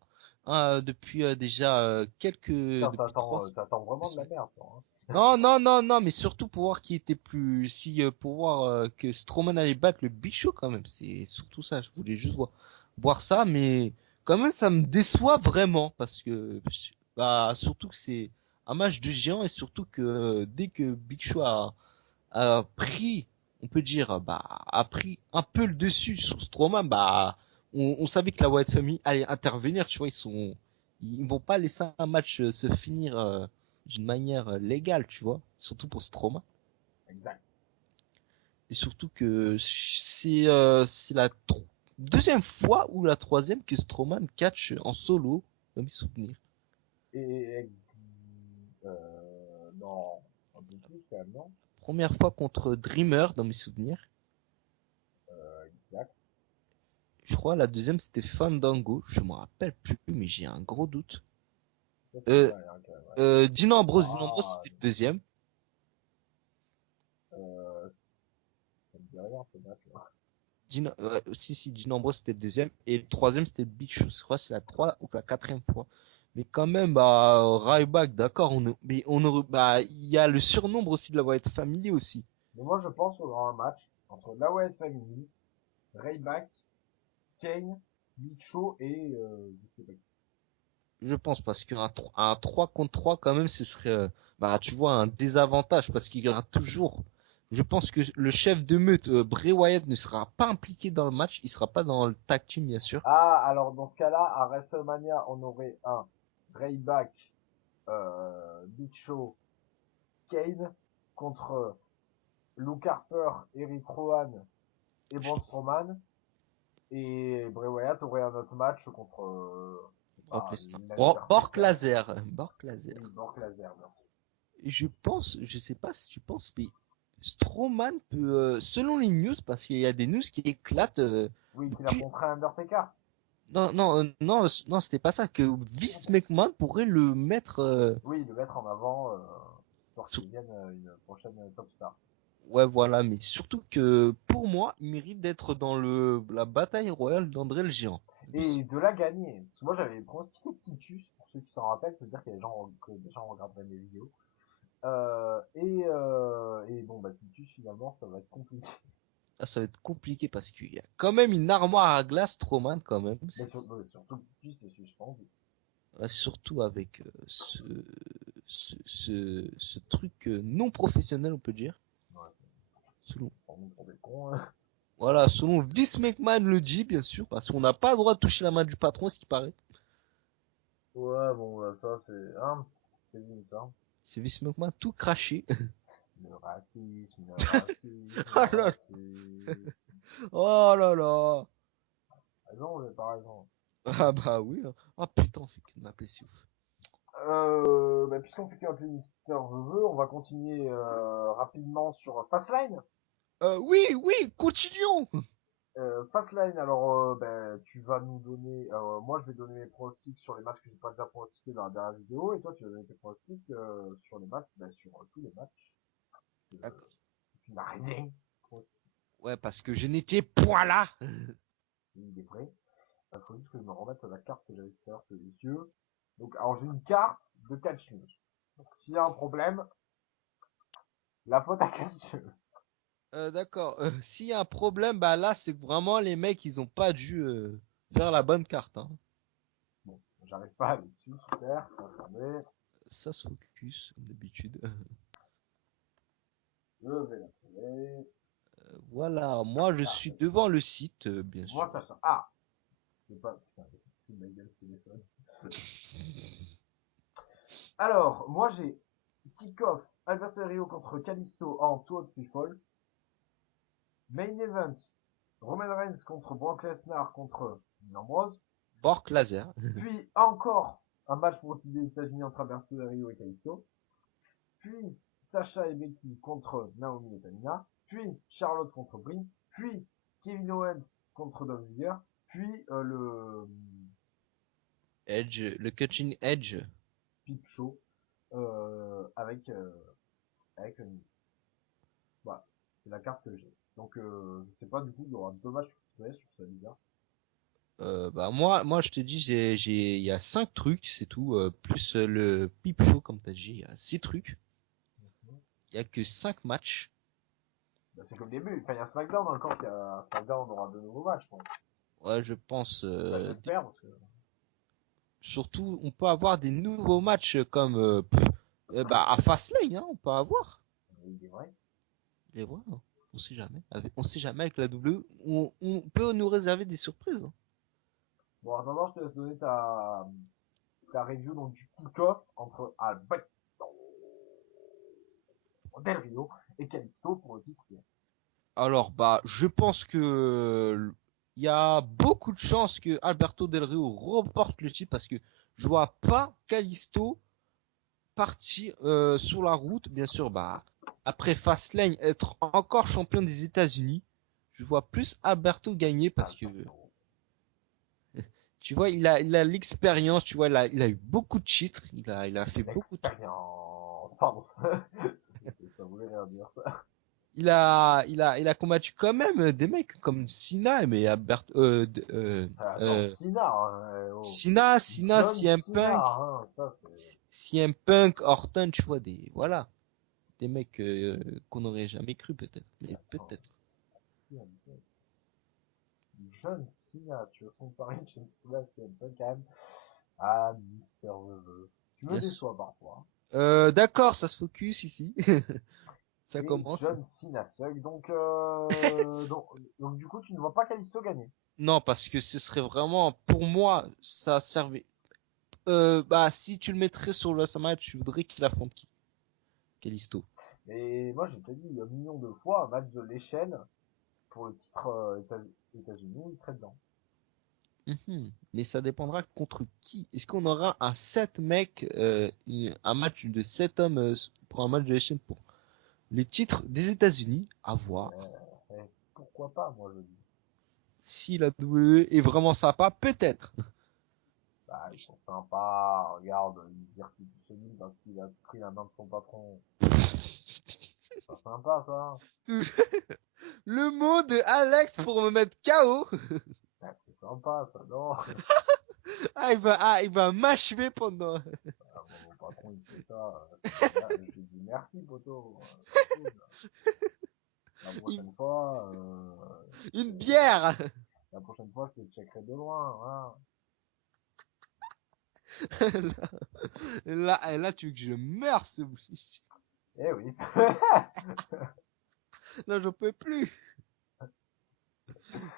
depuis déjà depuis T'attends vraiment de la 2 semaines. merde, toi, hein. Non, non, non, non, mais surtout pour voir qui était pour voir que Strowman allait battre le Big Show quand même. C'est surtout ça. Je voulais juste voir ça, mais quand même ça me déçoit vraiment parce que bah surtout que c'est un match de géant et surtout que dès que Big Show a pris, on peut dire, bah a pris un peu le dessus sur Strowman, bah on savait que la Wyatt Family allait intervenir. Tu vois, ils vont pas laisser un match se finir. D'une manière légale, tu vois, surtout pour Strowman. Exact. Et surtout que c'est la deuxième fois ou la troisième que Strowman catch en solo, dans mes souvenirs. Et non, un peu plus quand même, non? Première fois contre Dreamer, dans mes souvenirs. Exact. Je crois la deuxième c'était Fandango, je me rappelle plus, mais j'ai un gros doute. Ça me dit rien, quand même, ouais. Dean Ambrose Ah, c'était le deuxième. euh, ça me dit rien, ce match-là. Si, Dean Ambrose c'était le deuxième. Et le troisième c'était le Big Show, je crois que c'est la 3 ou la 4e fois. Mais quand même, bah, Ryback, d'accord, mais bah, il y a le surnombre aussi de la Wyatt Family aussi. Mais moi, je pense qu'il y aura un match entre la Wyatt Family, Ryback, Kane, Big Show et je sais pas qui. Je pense, parce un 3 contre 3, quand même, ce serait, bah, tu vois, un désavantage, parce qu'il y aura toujours, je pense que le chef de meute, Bray Wyatt, ne sera pas impliqué dans le match, il sera pas dans le tag team, bien sûr. Ah, alors dans ce cas-là, à WrestleMania, on aurait un Ryback, Big Show Kane contre Luke Harper, Eric Rowan et Braun Strowman. Et Bray Wyatt aurait un autre match contre Brock Lesnar. l'Undertaker. Bork Laser. Oui, Brock Lesnar, bien sûr. Et je pense, je sais pas si tu penses, mais Strowman peut, selon les news, parce qu'il y a des news qui éclatent, Oui, qu'il a depuis... montré Undertaker. Non, c'était pas ça, que Vince McMahon pourrait le mettre, Oui, le mettre en avant pour sur- qu'il devienne une prochaine top star. ouais, voilà, mais surtout que, pour moi, il mérite d'être dans la bataille royale d'André le Géant. Et de la gagner. Parce que moi, j'avais pronostiqué Titus, pour ceux qui s'en rappellent, c'est-à-dire que les gens regarderaient mes vidéos. Et bon, bah, Titus, finalement, ça va être compliqué. Ah, ça va être compliqué parce qu'il y a quand même une armoire à glace, Strowman, quand même. Mais surtout que Titus est suspendu. Ouais, surtout avec ce truc non professionnel, on peut dire. Ouais, Selon, pour nous pour des cons, hein. voilà, selon Vince McMahon le dit, bien sûr, parce qu'on n'a pas le droit de toucher la main du patron, ce qui paraît. Ouais, bon, bah, ça, c'est Vince, hein. C'est Vince McMahon tout craché. Le racisme, le racisme, Oh le là racisme. oh là là. Raison, vous avez pas raison. Ah bah oui. Hein. Oh putain, on fait que de m'appeler si ouf. Bah, puisqu'on fait qu'un peu Mister Veveux, on va continuer rapidement sur Fastlane. Oui, continuons. Fastlane, alors tu vas nous donner, moi je vais donner mes pronostics sur les matchs que j'ai pas déjà pronostiqués dans la dernière vidéo, et toi tu vas donner tes pronostics sur les matchs, sur tous les matchs. D'accord. Tu n'as rien pronostiqué. Ouais, parce que je n'étais point là. Il est prêt. Il faut juste que je me remette à la carte que j'avais tout à l'heure sous les yeux. Donc, alors j'ai une carte de catch news. Donc, s'il y a un problème, la faute à catch news. D'accord. S'il y a un problème, bah là, c'est que vraiment les mecs, ils ont pas dû faire la bonne carte. Hein. Bon, j'arrive pas à aller dessus, super. Attendez, Ça se focus, comme d'habitude. je vais la trouver. Voilà, moi je Ah, suis devant le site, bien moi sûr. ça change. Ah, c'est pas. Putain, j'ai foutu de ma gueule ce téléphone. Alors, moi j'ai kick-off Alberto Rio contre Kalisto en 2 Fall. Main event Roman Reigns contre Brock Lesnar contre Ambrose. Bork Laser. Puis encore un match pour le titre des États-Unis entre Alberto Del Rio et Kalisto. Puis Sacha et Becky contre Naomi et Tamina. Puis Charlotte contre Brie. Puis Kevin Owens contre Dolph Ziggler. Puis Edge, le Cutting Edge. Peep Show avec voilà, c'est la carte que j'ai. Donc je sais pas, du coup il y aura 2 matchs sur ça bizarre. Bah moi je te dis, il y a 5 trucs, c'est tout, plus le Peep Show, comme t'as dit, il y a 6 trucs. Il y a que 5 matchs. Bah, c'est comme le début. Enfin, il y a SmackDown encore. Il y a SmackDown, on aura 2 nouveaux matchs. Bon. Ouais, je pense. Enfin, j'espère parce que. Surtout, on peut avoir des nouveaux matchs comme bah, à Fastlane, hein, on peut avoir. Il est vrai. Et voilà, on sait jamais. On sait jamais avec la W, on peut nous réserver des surprises. Hein. Bon, en attendant, je te laisse donner ta review donc, du kick-off entre Alberto Del Rio et Kalisto pour le titre. Alors, bah, je pense que il y a beaucoup de chances que Alberto Del Rio remporte le titre parce que je vois pas Kalisto partir sur la route. Bien sûr, bah, après Fastlane, être encore champion des États-Unis, je vois plus Alberto gagner parce que tu vois, il a l'expérience, tu vois, il a eu beaucoup de titres, il a fait beaucoup de L'expérience. Pardon. Ça voulait rien dire, ça. il a combattu quand même des mecs comme Cena, mais Attends, Cena, hein, oh. Cena, John CM Cena, Punk, hein, ça c'est. CM Punk, Orton, tu vois, voilà, des mecs qu'on n'aurait jamais cru peut-être, mais Attends, peut-être. CM Punk. John Cena, tu veux comparer John Cena, CM Punk quand même. Ah, Mister Veveux. Tu me Bien sûr. déçois parfois. D'accord, ça se focus ici. Ça Et commence. John Cena Sug. Donc, du coup, tu ne vois pas Kalisto gagner. Non, parce que ce serait vraiment, pour moi, ça servait. Bah, si tu le mettrais sur le match, tu voudrais qu'il affronte qui? Kalisto. Et moi, j'ai déjà dit un million de fois, un match de l'échelle pour le titre États-Unis, il serait dedans. Mhm. Mais ça dépendra contre qui. Est-ce qu'on aura un 7 mecs, un match de 7 hommes pour un match de la chaîne pour les titres des États-Unis? À voir. Pourquoi pas, moi, je dis. Si la WWE est vraiment sympa, peut-être. Bah, ils sont sympas, regarde, il dire qu'il se nul parce qu'il a pris la main de son patron. C'est pas sympa, ça. Le mot de Alex pour me mettre KO. Ouais, c'est sympa, ça, non. Il va m'achever pendant. Mon patron, il fait ça. Là, je lui dis merci, poteau. C'est cool. La Il- prochaine fois, Une bière. la prochaine fois, je te checkerai de loin, voilà. Là, tu veux que je meure, ce. Eh oui. Là, j'en peux plus.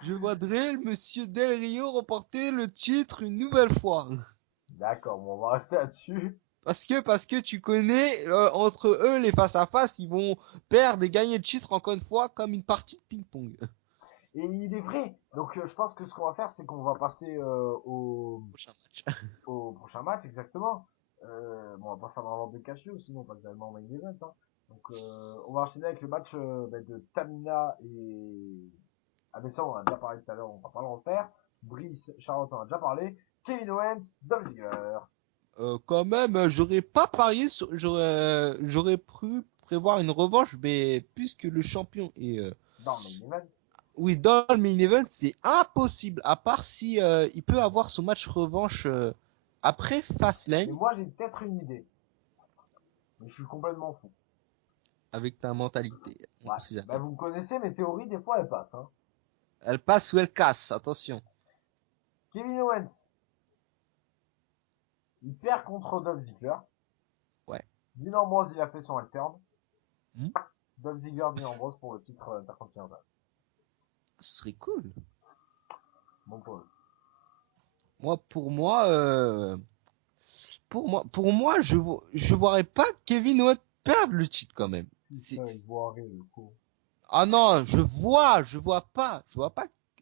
Je vois Drill, Monsieur Del Rio remporter le titre une nouvelle fois. D'accord, bon, on va rester là-dessus. Parce que tu connais, entre eux, les face à face, ils vont perdre et gagner le titre encore une fois comme une partie de ping-pong. Et il est vrai. Donc, je pense que ce qu'on va faire, c'est qu'on va passer Prochain match. au prochain match, exactement. Bon, on va pas faire dans l'ordre de Casio, sinon pas exactement en main event. Hein. Donc, on va enchaîner avec le match de Tamina et... Ah, mais ça, on en a déjà parlé tout à l'heure, on va pas le refaire. Brice, Charlotte, on en a déjà parlé. Kevin Owens, Dolph Ziggler. Quand même, j'aurais pas parié sur, j'aurais pu prévoir une revanche, mais puisque le champion est, Dans le main event. oui, dans le main event, c'est impossible. À part si il peut avoir son match revanche après Et Fastlane moi, j'ai peut-être une idée. Mais je suis complètement fou. avec ta mentalité. On Ouais. sait Bah, jamais. vous me connaissez, mes théories, des fois, elles passent. Hein. Elle passe ou elle casse. Attention. Kevin Owens, il perd contre Dolph Ziggler. Ouais. Dean Ambrose, il a fait son alterne. Hmm. Dolph Ziggler, Dean Ambrose pour le titre intercontinental. Ce serait cool. Mon pauvre. Moi, pour moi, je voudrais pas Kevin Owens perdre le titre quand même. Putain, il voit rire, le coup. Ah non, je vois pas.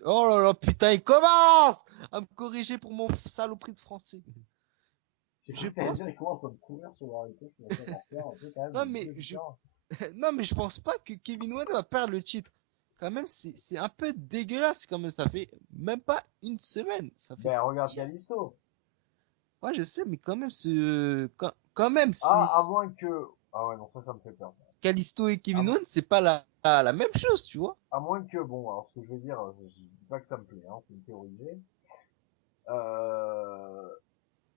Oh là là, putain, il commence à me corriger pour mon saloperie de français. J'ai Je cru que t'allais dire, pense, il commence à me courir sur la réalité, je suis d'accord faire un peu quand même, non le mais jeu, putain. non mais je pense pas que Kevin Owens va perdre le titre. Quand même, c'est un peu dégueulasse quand même. Ça fait même pas une semaine. Ça fait. Ben, regarde Kalisto. Ouais, je sais, mais quand même, quand même, Ah, c'est à moins que... Ah ouais, non, ça me fait peur. Kalisto et À, Kevin mo- Owens, c'est pas la même chose, tu vois. à moins que, bon, alors ce que je veux dire, je dis pas que ça me plaît, hein, c'est une théorie que j'ai. Euh,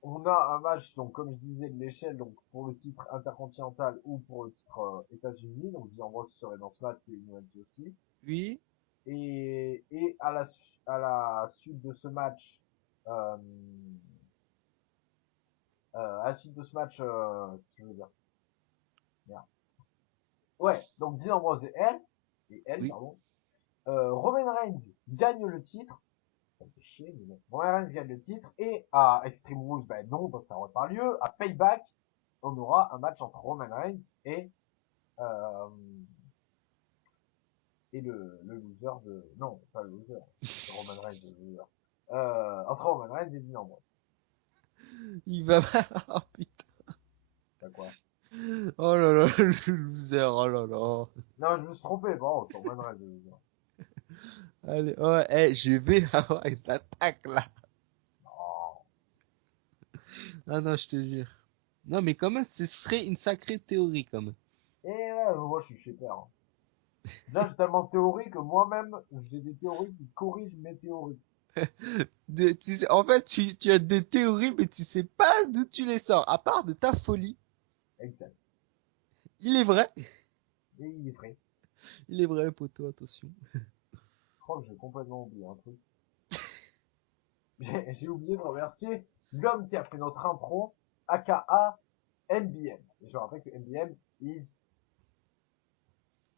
on a un match, donc comme je disais, de l'échelle, donc pour le titre intercontinental ou pour le titre États-Unis, donc Dean Ambrose serait dans ce match, et Owens aussi. Oui, Et à la suite de ce match, euh, à la suite de ce match, qu'est-ce que je veux dire? Merde. Ouais, donc Dean Ambrose et elle, oui, pardon, Roman Reigns gagne le titre, ça me fait chier, mais bon. Roman Reigns gagne le titre, et à Extreme Rules, ben non, parce que ça n'aurait pas lieu, à Payback, on aura un match entre Roman Reigns euh, et le loser de, non, pas le loser, c'est Roman Reigns, le loser, entre Roman Reigns et Dean Ambrose. il va. Oh putain. T'as quoi? Oh là là, le loser, oh là là. Non, je me suis trompé, bon, c'est Roman Reigns, le loser. Allez, ouais, je vais avoir une attaque là. Non. Ah non, je te jure. Non, mais quand même, ce serait une sacrée théorie quand même. Et ouais, moi je suis chez père. Hein. Déjà, j'ai tellement de théories que moi-même, j'ai des théories qui corrigent mes théories. Tu sais, en fait, tu as des théories, mais tu sais pas d'où tu les sors. À part de ta folie, Exact. il est vrai. Et il est vrai. Il est vrai, poteau, attention. Je crois que j'ai complètement oublié un truc. J'ai oublié de remercier l'homme qui a fait notre intro, aka NBM. Et je rappelle que NBM is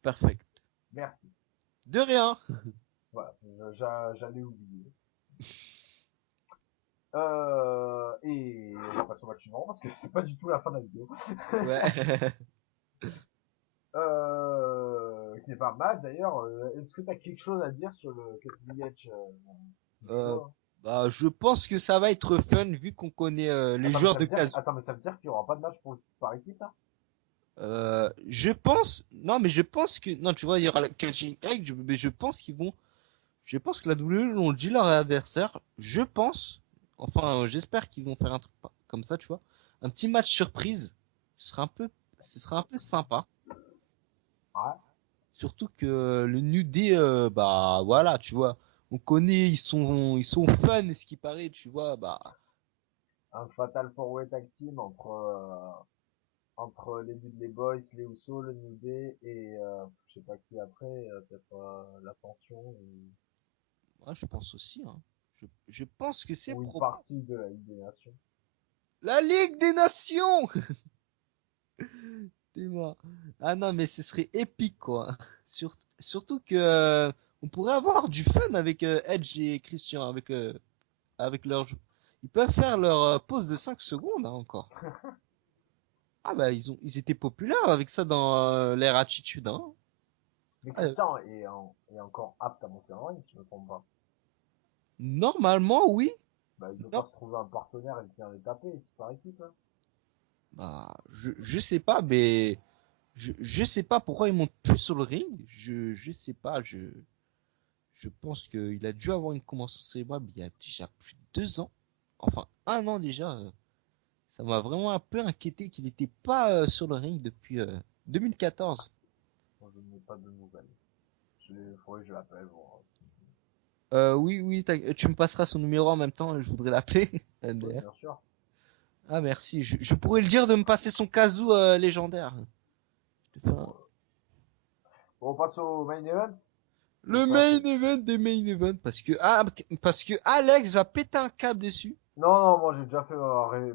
Perfect. merci. De rien. Voilà, j'allais oublier. Et on va passer au match suivant parce que c'est pas du tout la fin de la vidéo. Ouais. qui n'est pas mal d'ailleurs. Est-ce que tu as quelque chose à dire sur le Cutting Edge du Euh, jeu, hein? Bah, je pense que ça va être fun vu qu'on connaît les joueurs de Kazu. Attends, mais ça veut dire qu'il y aura pas de match par équipe, là? Je pense, non, mais je pense que, non, tu vois, il y aura le catching egg, mais je pense que la WWE l'ont dit leur adversaire. Je pense, enfin, j'espère qu'ils vont faire un truc comme ça, tu vois, un petit match surprise. Ce sera un peu sympa. Ouais. Surtout que le New Day, bah voilà, tu vois, on connaît, ils sont fun, ce qui paraît, tu vois, bah Un Fatal 4-Way Tag Team entre les Dudley Boys, les Usos, le New Day et je sais pas qui après, peut-être l'Ascension moi je pense aussi, hein. Je pense que c'est ou une probable. partie de la Ligue des Nations. La Ligue des Nations! T'es mort. Ah non, mais ce serait épique, quoi. Surtout que on pourrait avoir du fun avec Edge et Christian, avec leur jeu. Ils peuvent faire leur pause de 5 secondes hein, encore. Ah bah ils étaient populaires avec ça dans l'ère Attitude, hein. Mais Ah, Christian est encore apte à monter en ring, si je me trompe pas. normalement, oui. Bah, il peut pas Non. se trouver un partenaire et venir les taper, c'est par équipe, hein. Bah, je sais pas, mais je sais pas pourquoi ils montent plus sur le ring. Je sais pas. Je pense qu'il a dû avoir une commotion cérébrale il y a déjà plus de 2 ans. Enfin, 1 an déjà. Ça m'a vraiment un peu inquiété qu'il n'était pas sur le ring depuis 2014. Moi, je n'ai pas de nouvelles. Faudrait que je l'appelle, voir. Oui, oui, tu me passeras son numéro en même temps, je voudrais l'appeler. Oui, MDR. bien sûr. Ah merci, je pourrais le dire de me passer son casou légendaire. Je te fais Bon, on passe au main event. le main event des main events parce que Alex va péter un câble dessus. Non, non, moi j'ai déjà fait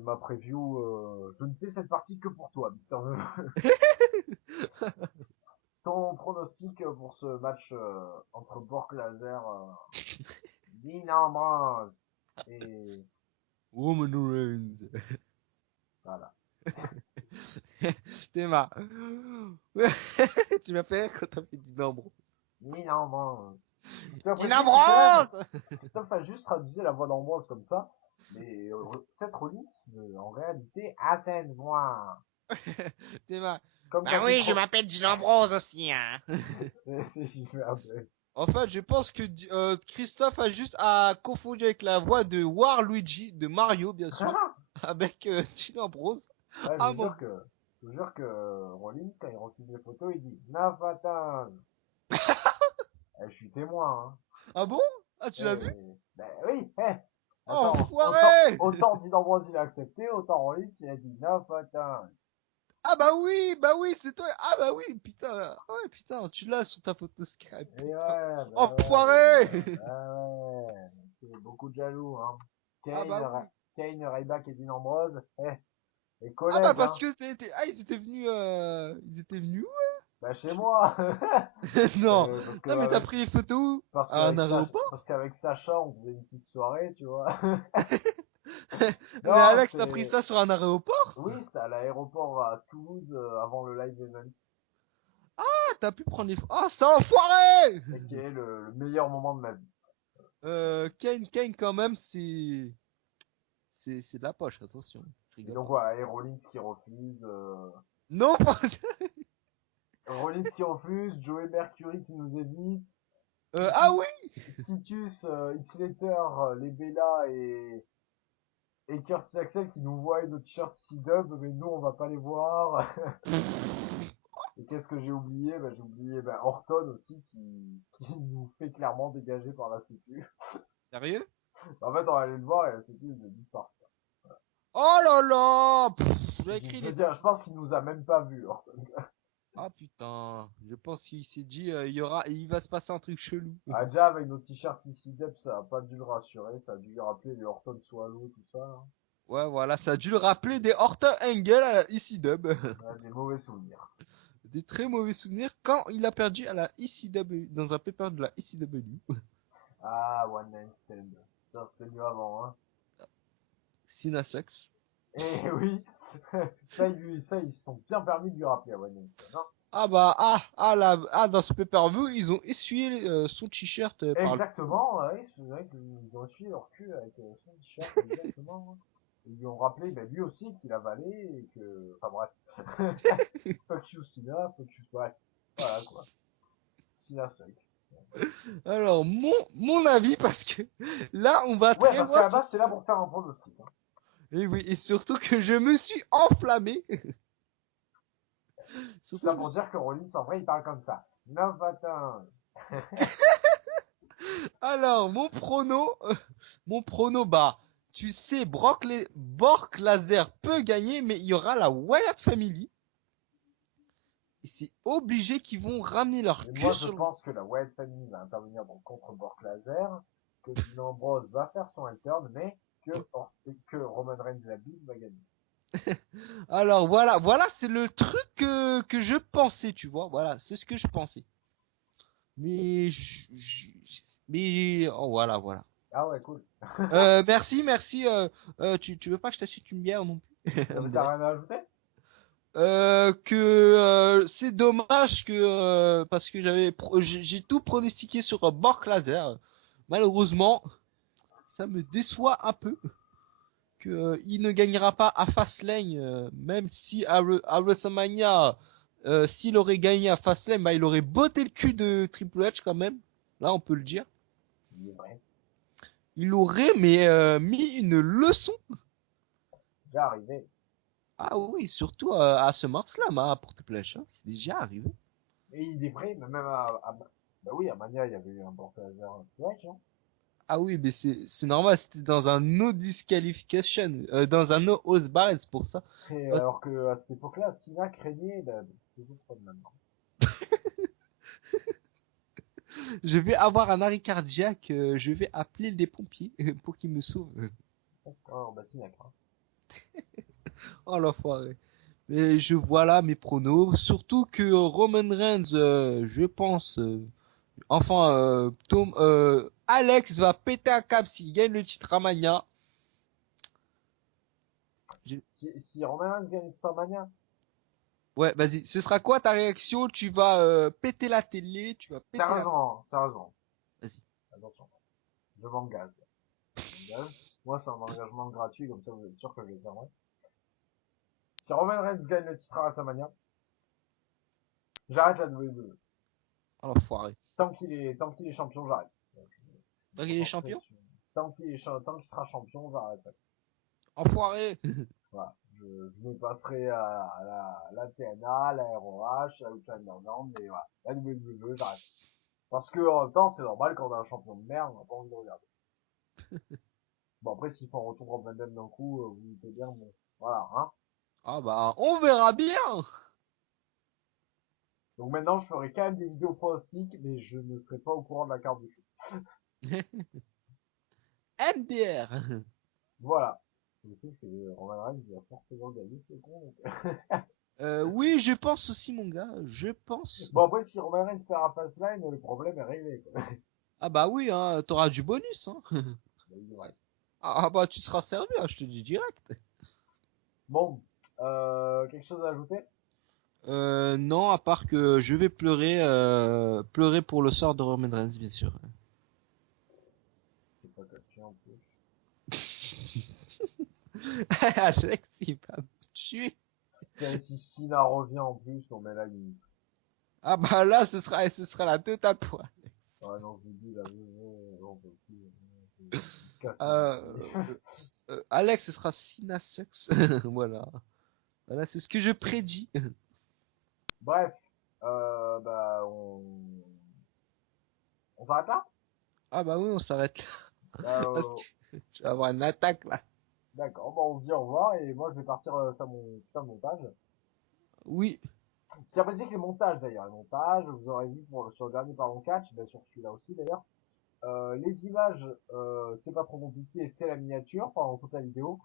ma preview. Je ne fais cette partie que pour toi, Mister. Ton pronostic pour ce match entre Bork Laser, Dean Ambrose et Woman Reigns. voilà. T'es marre. Tu m'as fait rire quand t'as fait du nombre. Dean Ambrose. Tu as Dean prévu que Ambrose. Christophe a juste traduisé la voix d'Ambrose comme ça, mais Seth Rollins, en réalité, assène moi. T'es marre. Comme Bah quand il oui, je pro... m'appelle Dean Ambrose aussi, hein. c'est Gilbert Bless. En fait, je pense que Christophe a juste à confondu avec la voix de Waluigi, de Mario, bien sûr, avec Dean Ambrose. Ouais, Ah mon. je vous jure que Rollins, quand il refuse les photos, il dit Nafatan. Je suis témoin, hein. Ah bon? Ah, tu l'as vu? Ben oui, Oh, attends, enfoiré! autant Dean Ambrose il a accepté, autant Rollins il a dit Nafatan. Ah bah oui, c'est toi. Ah bah oui, putain. Ah ouais, putain, tu l'as sur ta photo Skype, Et putain. ouais, Enfoiré! c'est beaucoup de jaloux, hein. Ah bah oui. Kane, Ryback et Dean Ambrose, les Ah bah collègues, parce hein. que ah, ils étaient venus où? Bah chez moi. Non, Parce que non mais t'as pris les photos où? À un aéroport? parce qu'avec Sacha, on faisait une petite soirée, tu vois. Mais Non, Alex a pris c'était, ça sur un aéroport? oui, c'était à l'aéroport à Toulouse avant le live event, Ah, t'as pu prendre les photos. Ah, c'est enfoiré! et qui est le meilleur moment de ma vie. Kane quand même, c'est de la poche, attention. Je Et rigole donc pas. voilà, et Rollins qui refuse, Non, Rollins qui refuse, Joey Mercury qui nous évite, ah Titus, oui! Titus Insulator, les Bella et Curtis Axel qui nous voient nos t-shirts C-Dub, mais nous on va pas les voir. Et qu'est-ce que j'ai oublié? Bah, j'ai oublié Orton aussi qui nous fait clairement dégager par la sécu. Sérieux? En fait, on va aller le voir et la sécu nous a dit de partir. Oh là là! J'ai écrit Je veux les. dire, je pense qu'il nous a même pas vu, Orton. Ah putain, je pense qu'il s'est dit il va se passer un truc chelou. Ah, déjà, avec nos t-shirts ici Dep, ça a pas dû le rassurer, ça a dû lui rappeler les Orton Swallow, tout ça, hein. Ouais, voilà, ça a dû le rappeler des Horton Engel à la ECW. Ouais, des mauvais souvenirs. Des très mauvais souvenirs quand il a perdu à la ECW, dans un paper de la ECW. Ah, One Night Stand. Ça, c'était mieux avant, hein. Cena sucks. Eh oui, ça, ils se sont bien permis de lui rappeler à One Night Stand, hein. Ah bah dans ce pay-per-view, ils ont essuyé son t-shirt par le. Exactement, ouais, c'est vrai qu'ils ont essuyé leur cul avec son t-shirt, exactement. Ils lui ont rappelé, ben, lui aussi, qu'il avalait et que, enfin bref. Fuck you, Sina, fuck you, bref. Voilà, quoi. Sina suck. Alors mon avis parce que là on va Ouais, très parce qu'à loin la sur base, ce. c'est là pour faire un pronostic, hein. Et oui, et surtout que je me suis enflammé. C'est Surtout ça je me pour suis. dire que Rollins, en vrai, il parle comme ça. 9 matin. Alors mon prono bah tu sais Brock Lesnar peut gagner mais il y aura la Wyatt Family. Et c'est obligé qu'ils vont ramener leur Et cul moi, je sur le. pense que la Wyatt Family va intervenir dans le contre Brock Laser, que Dean Ambrose va faire son alterne, mais que Roman Reigns la bite va gagner. Alors voilà c'est le truc que je pensais, tu vois. Voilà, c'est ce que je pensais. Mais mais oh, voilà. Ah ouais, cool. Merci. Tu veux pas que je t'achète une bière non plus? Non, mais t'as MDR. rien à ajouter? C'est dommage que parce que j'ai tout pronostiqué sur Brock Lesnar. Malheureusement, ça me déçoit un peu que il ne gagnera pas à Fastlane, même si à WrestleMania, s'il aurait gagné à Fastlane, bah, il aurait botté le cul de Triple H quand même. Là, on peut le dire. Il est vrai. Il aurait mais mis une leçon. Déjà arrivé. Ah oui, surtout à ce SummerSlam hein, pour Triple H. Hein. C'est déjà arrivé. Et il est vrai, mais même bah oui, à Mania, il y avait eu un Brock Lesnar. Ouais, genre. Ah oui, mais c'est normal, c'était dans un no disqualification, dans un no house bar, et c'est pour ça. Et Euh, alors que à cette époque-là, Sina craignait les autres maintenant. Je vais avoir un arrêt cardiaque, je vais appeler des pompiers pour qu'ils me sauvent. Oh, bah Sina craint. Oh l'enfoiré. Mais je vois là mes pronos, surtout que Roman Reigns, je pense, Alex va péter un câble s'il gagne le titre à Mania. Je- Si Roman Reigns gagne Mania, Ouais, vas-y, ce sera quoi ta réaction? Tu vas péter la télé, tu vas péter la console. sérieusement, sérieusement. Vas-y. Attention, je m'engage. Je m'engage. Moi, c'est un engagement gratuit, comme ça vous êtes sûr que je le ferai. Si Roman Reigns gagne le titre à WrestleMania, j'arrête la WWE. Oh l'enfoiré. Tant qu'il est champion, j'arrête. Donc, je me Donc il est concentrerai champion? sur, tant qu'il sera champion, j'arrête. Enfoiré! Voilà. Je me passerai à la TNA, à la ROH, à Lucha Underground, mais voilà. La WWE, j'arrête. Parce que, en même temps, c'est normal quand on a un champion de merde, on n'a pas envie de regarder. Bon, après, s'ils font un retour Rob Van Dam d'un coup, vous vous dites bien, bon, voilà, hein. Ah bah, on verra bien! Donc maintenant, je ferai quand même des vidéos pronostics, mais je ne serai pas au courant de la carte du show. MDR! Voilà. Le truc, c'est que Roman Reigns, il va forcément gagner ce con, donc. Oui, je pense aussi, mon gars, je pense. Bon, après, si Roman Reigns perd à Fastlane, le problème est réglé, quoi. Ah bah oui, hein, t'auras du bonus, hein. Bah, il est vrai. Ah bah, tu seras servi, hein, je te dis direct. Bon, quelque chose à ajouter? Non, à part que je vais pleurer pour le sort de Roman Reigns, bien sûr. C'est pas touché en plus. Alex, il va me tuer. Tiens, si Sina revient en plus, non mais là, il... Ah bah là, ce sera la totale pour Alex. Ah non, je vous dis, là, on peut plus, casse mes Euh, couilles. Alex, ce sera Sinasux. Voilà. Voilà, c'est ce que je prédis. Bref, bah, on s'arrête là? Ah bah oui, on s'arrête là. Bah, Parce que tu vas avoir une attaque là. d'accord, bon, on se dit au revoir, et moi, je vais partir faire mon putain de montage. Oui. Tiens, préciser que les montages, d'ailleurs, les montages, vous aurez vu sur le dernier Parlons Catch, ben, sur celui-là aussi, d'ailleurs. Les images, c'est pas trop compliqué, c'est la miniature pendant toute la vidéo.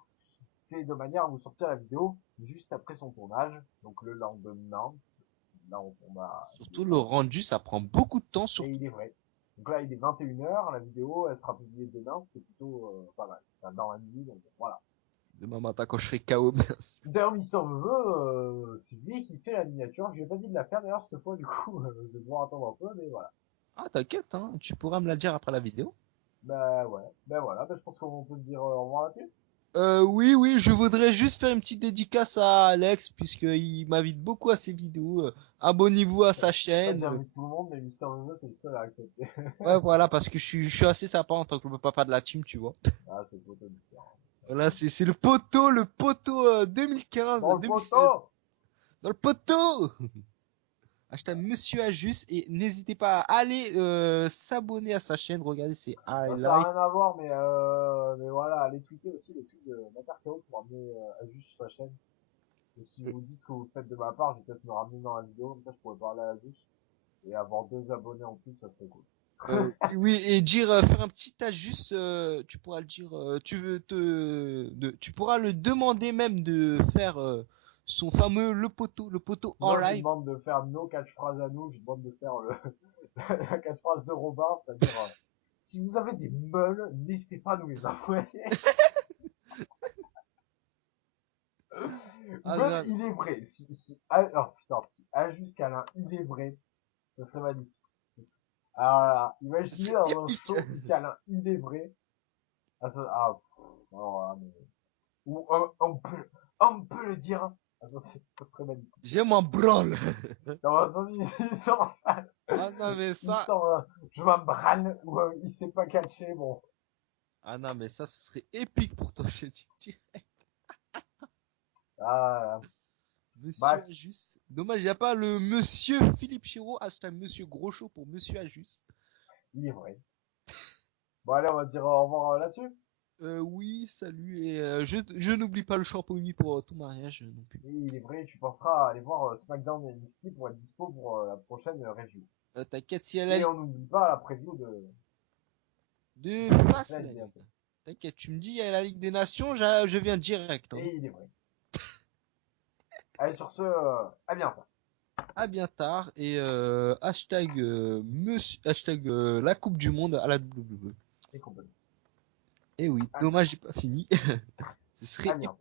C'est de manière à vous sortir la vidéo juste après son tournage, donc le lendemain. Là, on a, il est Surtout le 20, rendu, ça prend beaucoup de temps et surtout. il est vrai. Donc là, il est 21 h, la vidéo, elle sera publiée demain, ce qui est plutôt pas mal. Enfin, dans la nuit, donc voilà. Demain matin quand je serai KO, bien sûr. D'ailleurs, Mister Veveux, c'est lui qui fait la miniature. Je lui ai pas dit de la faire d'ailleurs cette fois, du coup, je vais devoir attendre un peu, mais voilà. Ah, t'inquiète, hein, tu pourras me la dire après la vidéo. Bah ouais, ben voilà, ben, je pense qu'on peut se dire au revoir là-dessus. Oui, oui, je voudrais juste faire une petite dédicace à Alex, puisqu'il m'invite beaucoup à ses vidéos. Abonnez-vous à sa Pas que chaîne. j'invite tout le monde, mais Mister Veveux, c'est le seul à accepter. Ouais, voilà, parce que je suis assez sympa en tant que le papa de la team, tu vois. Ah, c'est plutôt différent. Voilà, c'est le poteau 2015, Dans le 2016. poteau! Dans le poteau! Hashtag Monsieur Ajus et n'hésitez pas à aller s'abonner à sa chaîne. Regardez ses Bah, ça n'a highlights. rien à voir, mais voilà, allez tweeter aussi le tweet de Matar-Chaos pour amener à juste sur sa chaîne. Et si vous dites que vous le faites de ma part, je vais peut-être me ramener dans la vidéo, comme ça je pourrais parler à juste. Et avoir 2 abonnés en plus, ça serait cool. Oui, et dire, faire un petit Ajus, tu pourras le dire, tu pourras le demander même de faire son fameux le poteau en Sinon, je lui live. demande de faire nos catchphrases à nous, je lui demande de faire la catchphrase de Robin, c'est-à-dire, si vous avez des meules, n'hésitez pas à nous les envoyer. Ou Ah, même, non, il est vrai. Alors, putain, si Ajus Câlin, il est vrai, ça serait magnifique. Alors là, imaginez c'est dans un épique. show où Câlin, il est vrai. Ah, ça, alors là, mais... Ou on peut le dire. Ah, ça serait magnifique. J'aime un branle. Non, ça, il sort ça. Ah non, mais Il ça, sort, je m'embrane, ou il sait pas catcher, bon. ah non, mais ça, ce serait épique pour toi, je te dis. Ah, Monsieur bref, Ajus. Dommage, il n'y a pas le Monsieur Philippe Chiro, hashtag Monsieur Groschot pour Monsieur Ajus. il est vrai. Bon, allez, on va dire au revoir là-dessus. Oui, salut, et je n'oublie pas le shampoing pour ton mariage non plus. Et il est vrai, tu penseras à aller voir SmackDown et NXT pour être dispo pour la prochaine review. T'inquiète, si elle a Et on n'oublie pas la preview de de Fastlane. Fastlane. T'inquiète, tu me dis, il y a la Ligue des Nations, je viens direct, hein. Et il est vrai. Allez, sur ce, à bientôt. À bien tard, et hashtag, hashtag la Coupe du Monde à la WWE. Et complètement. Et oui, À, dommage, j'ai pas fini. Ce à serait bientôt.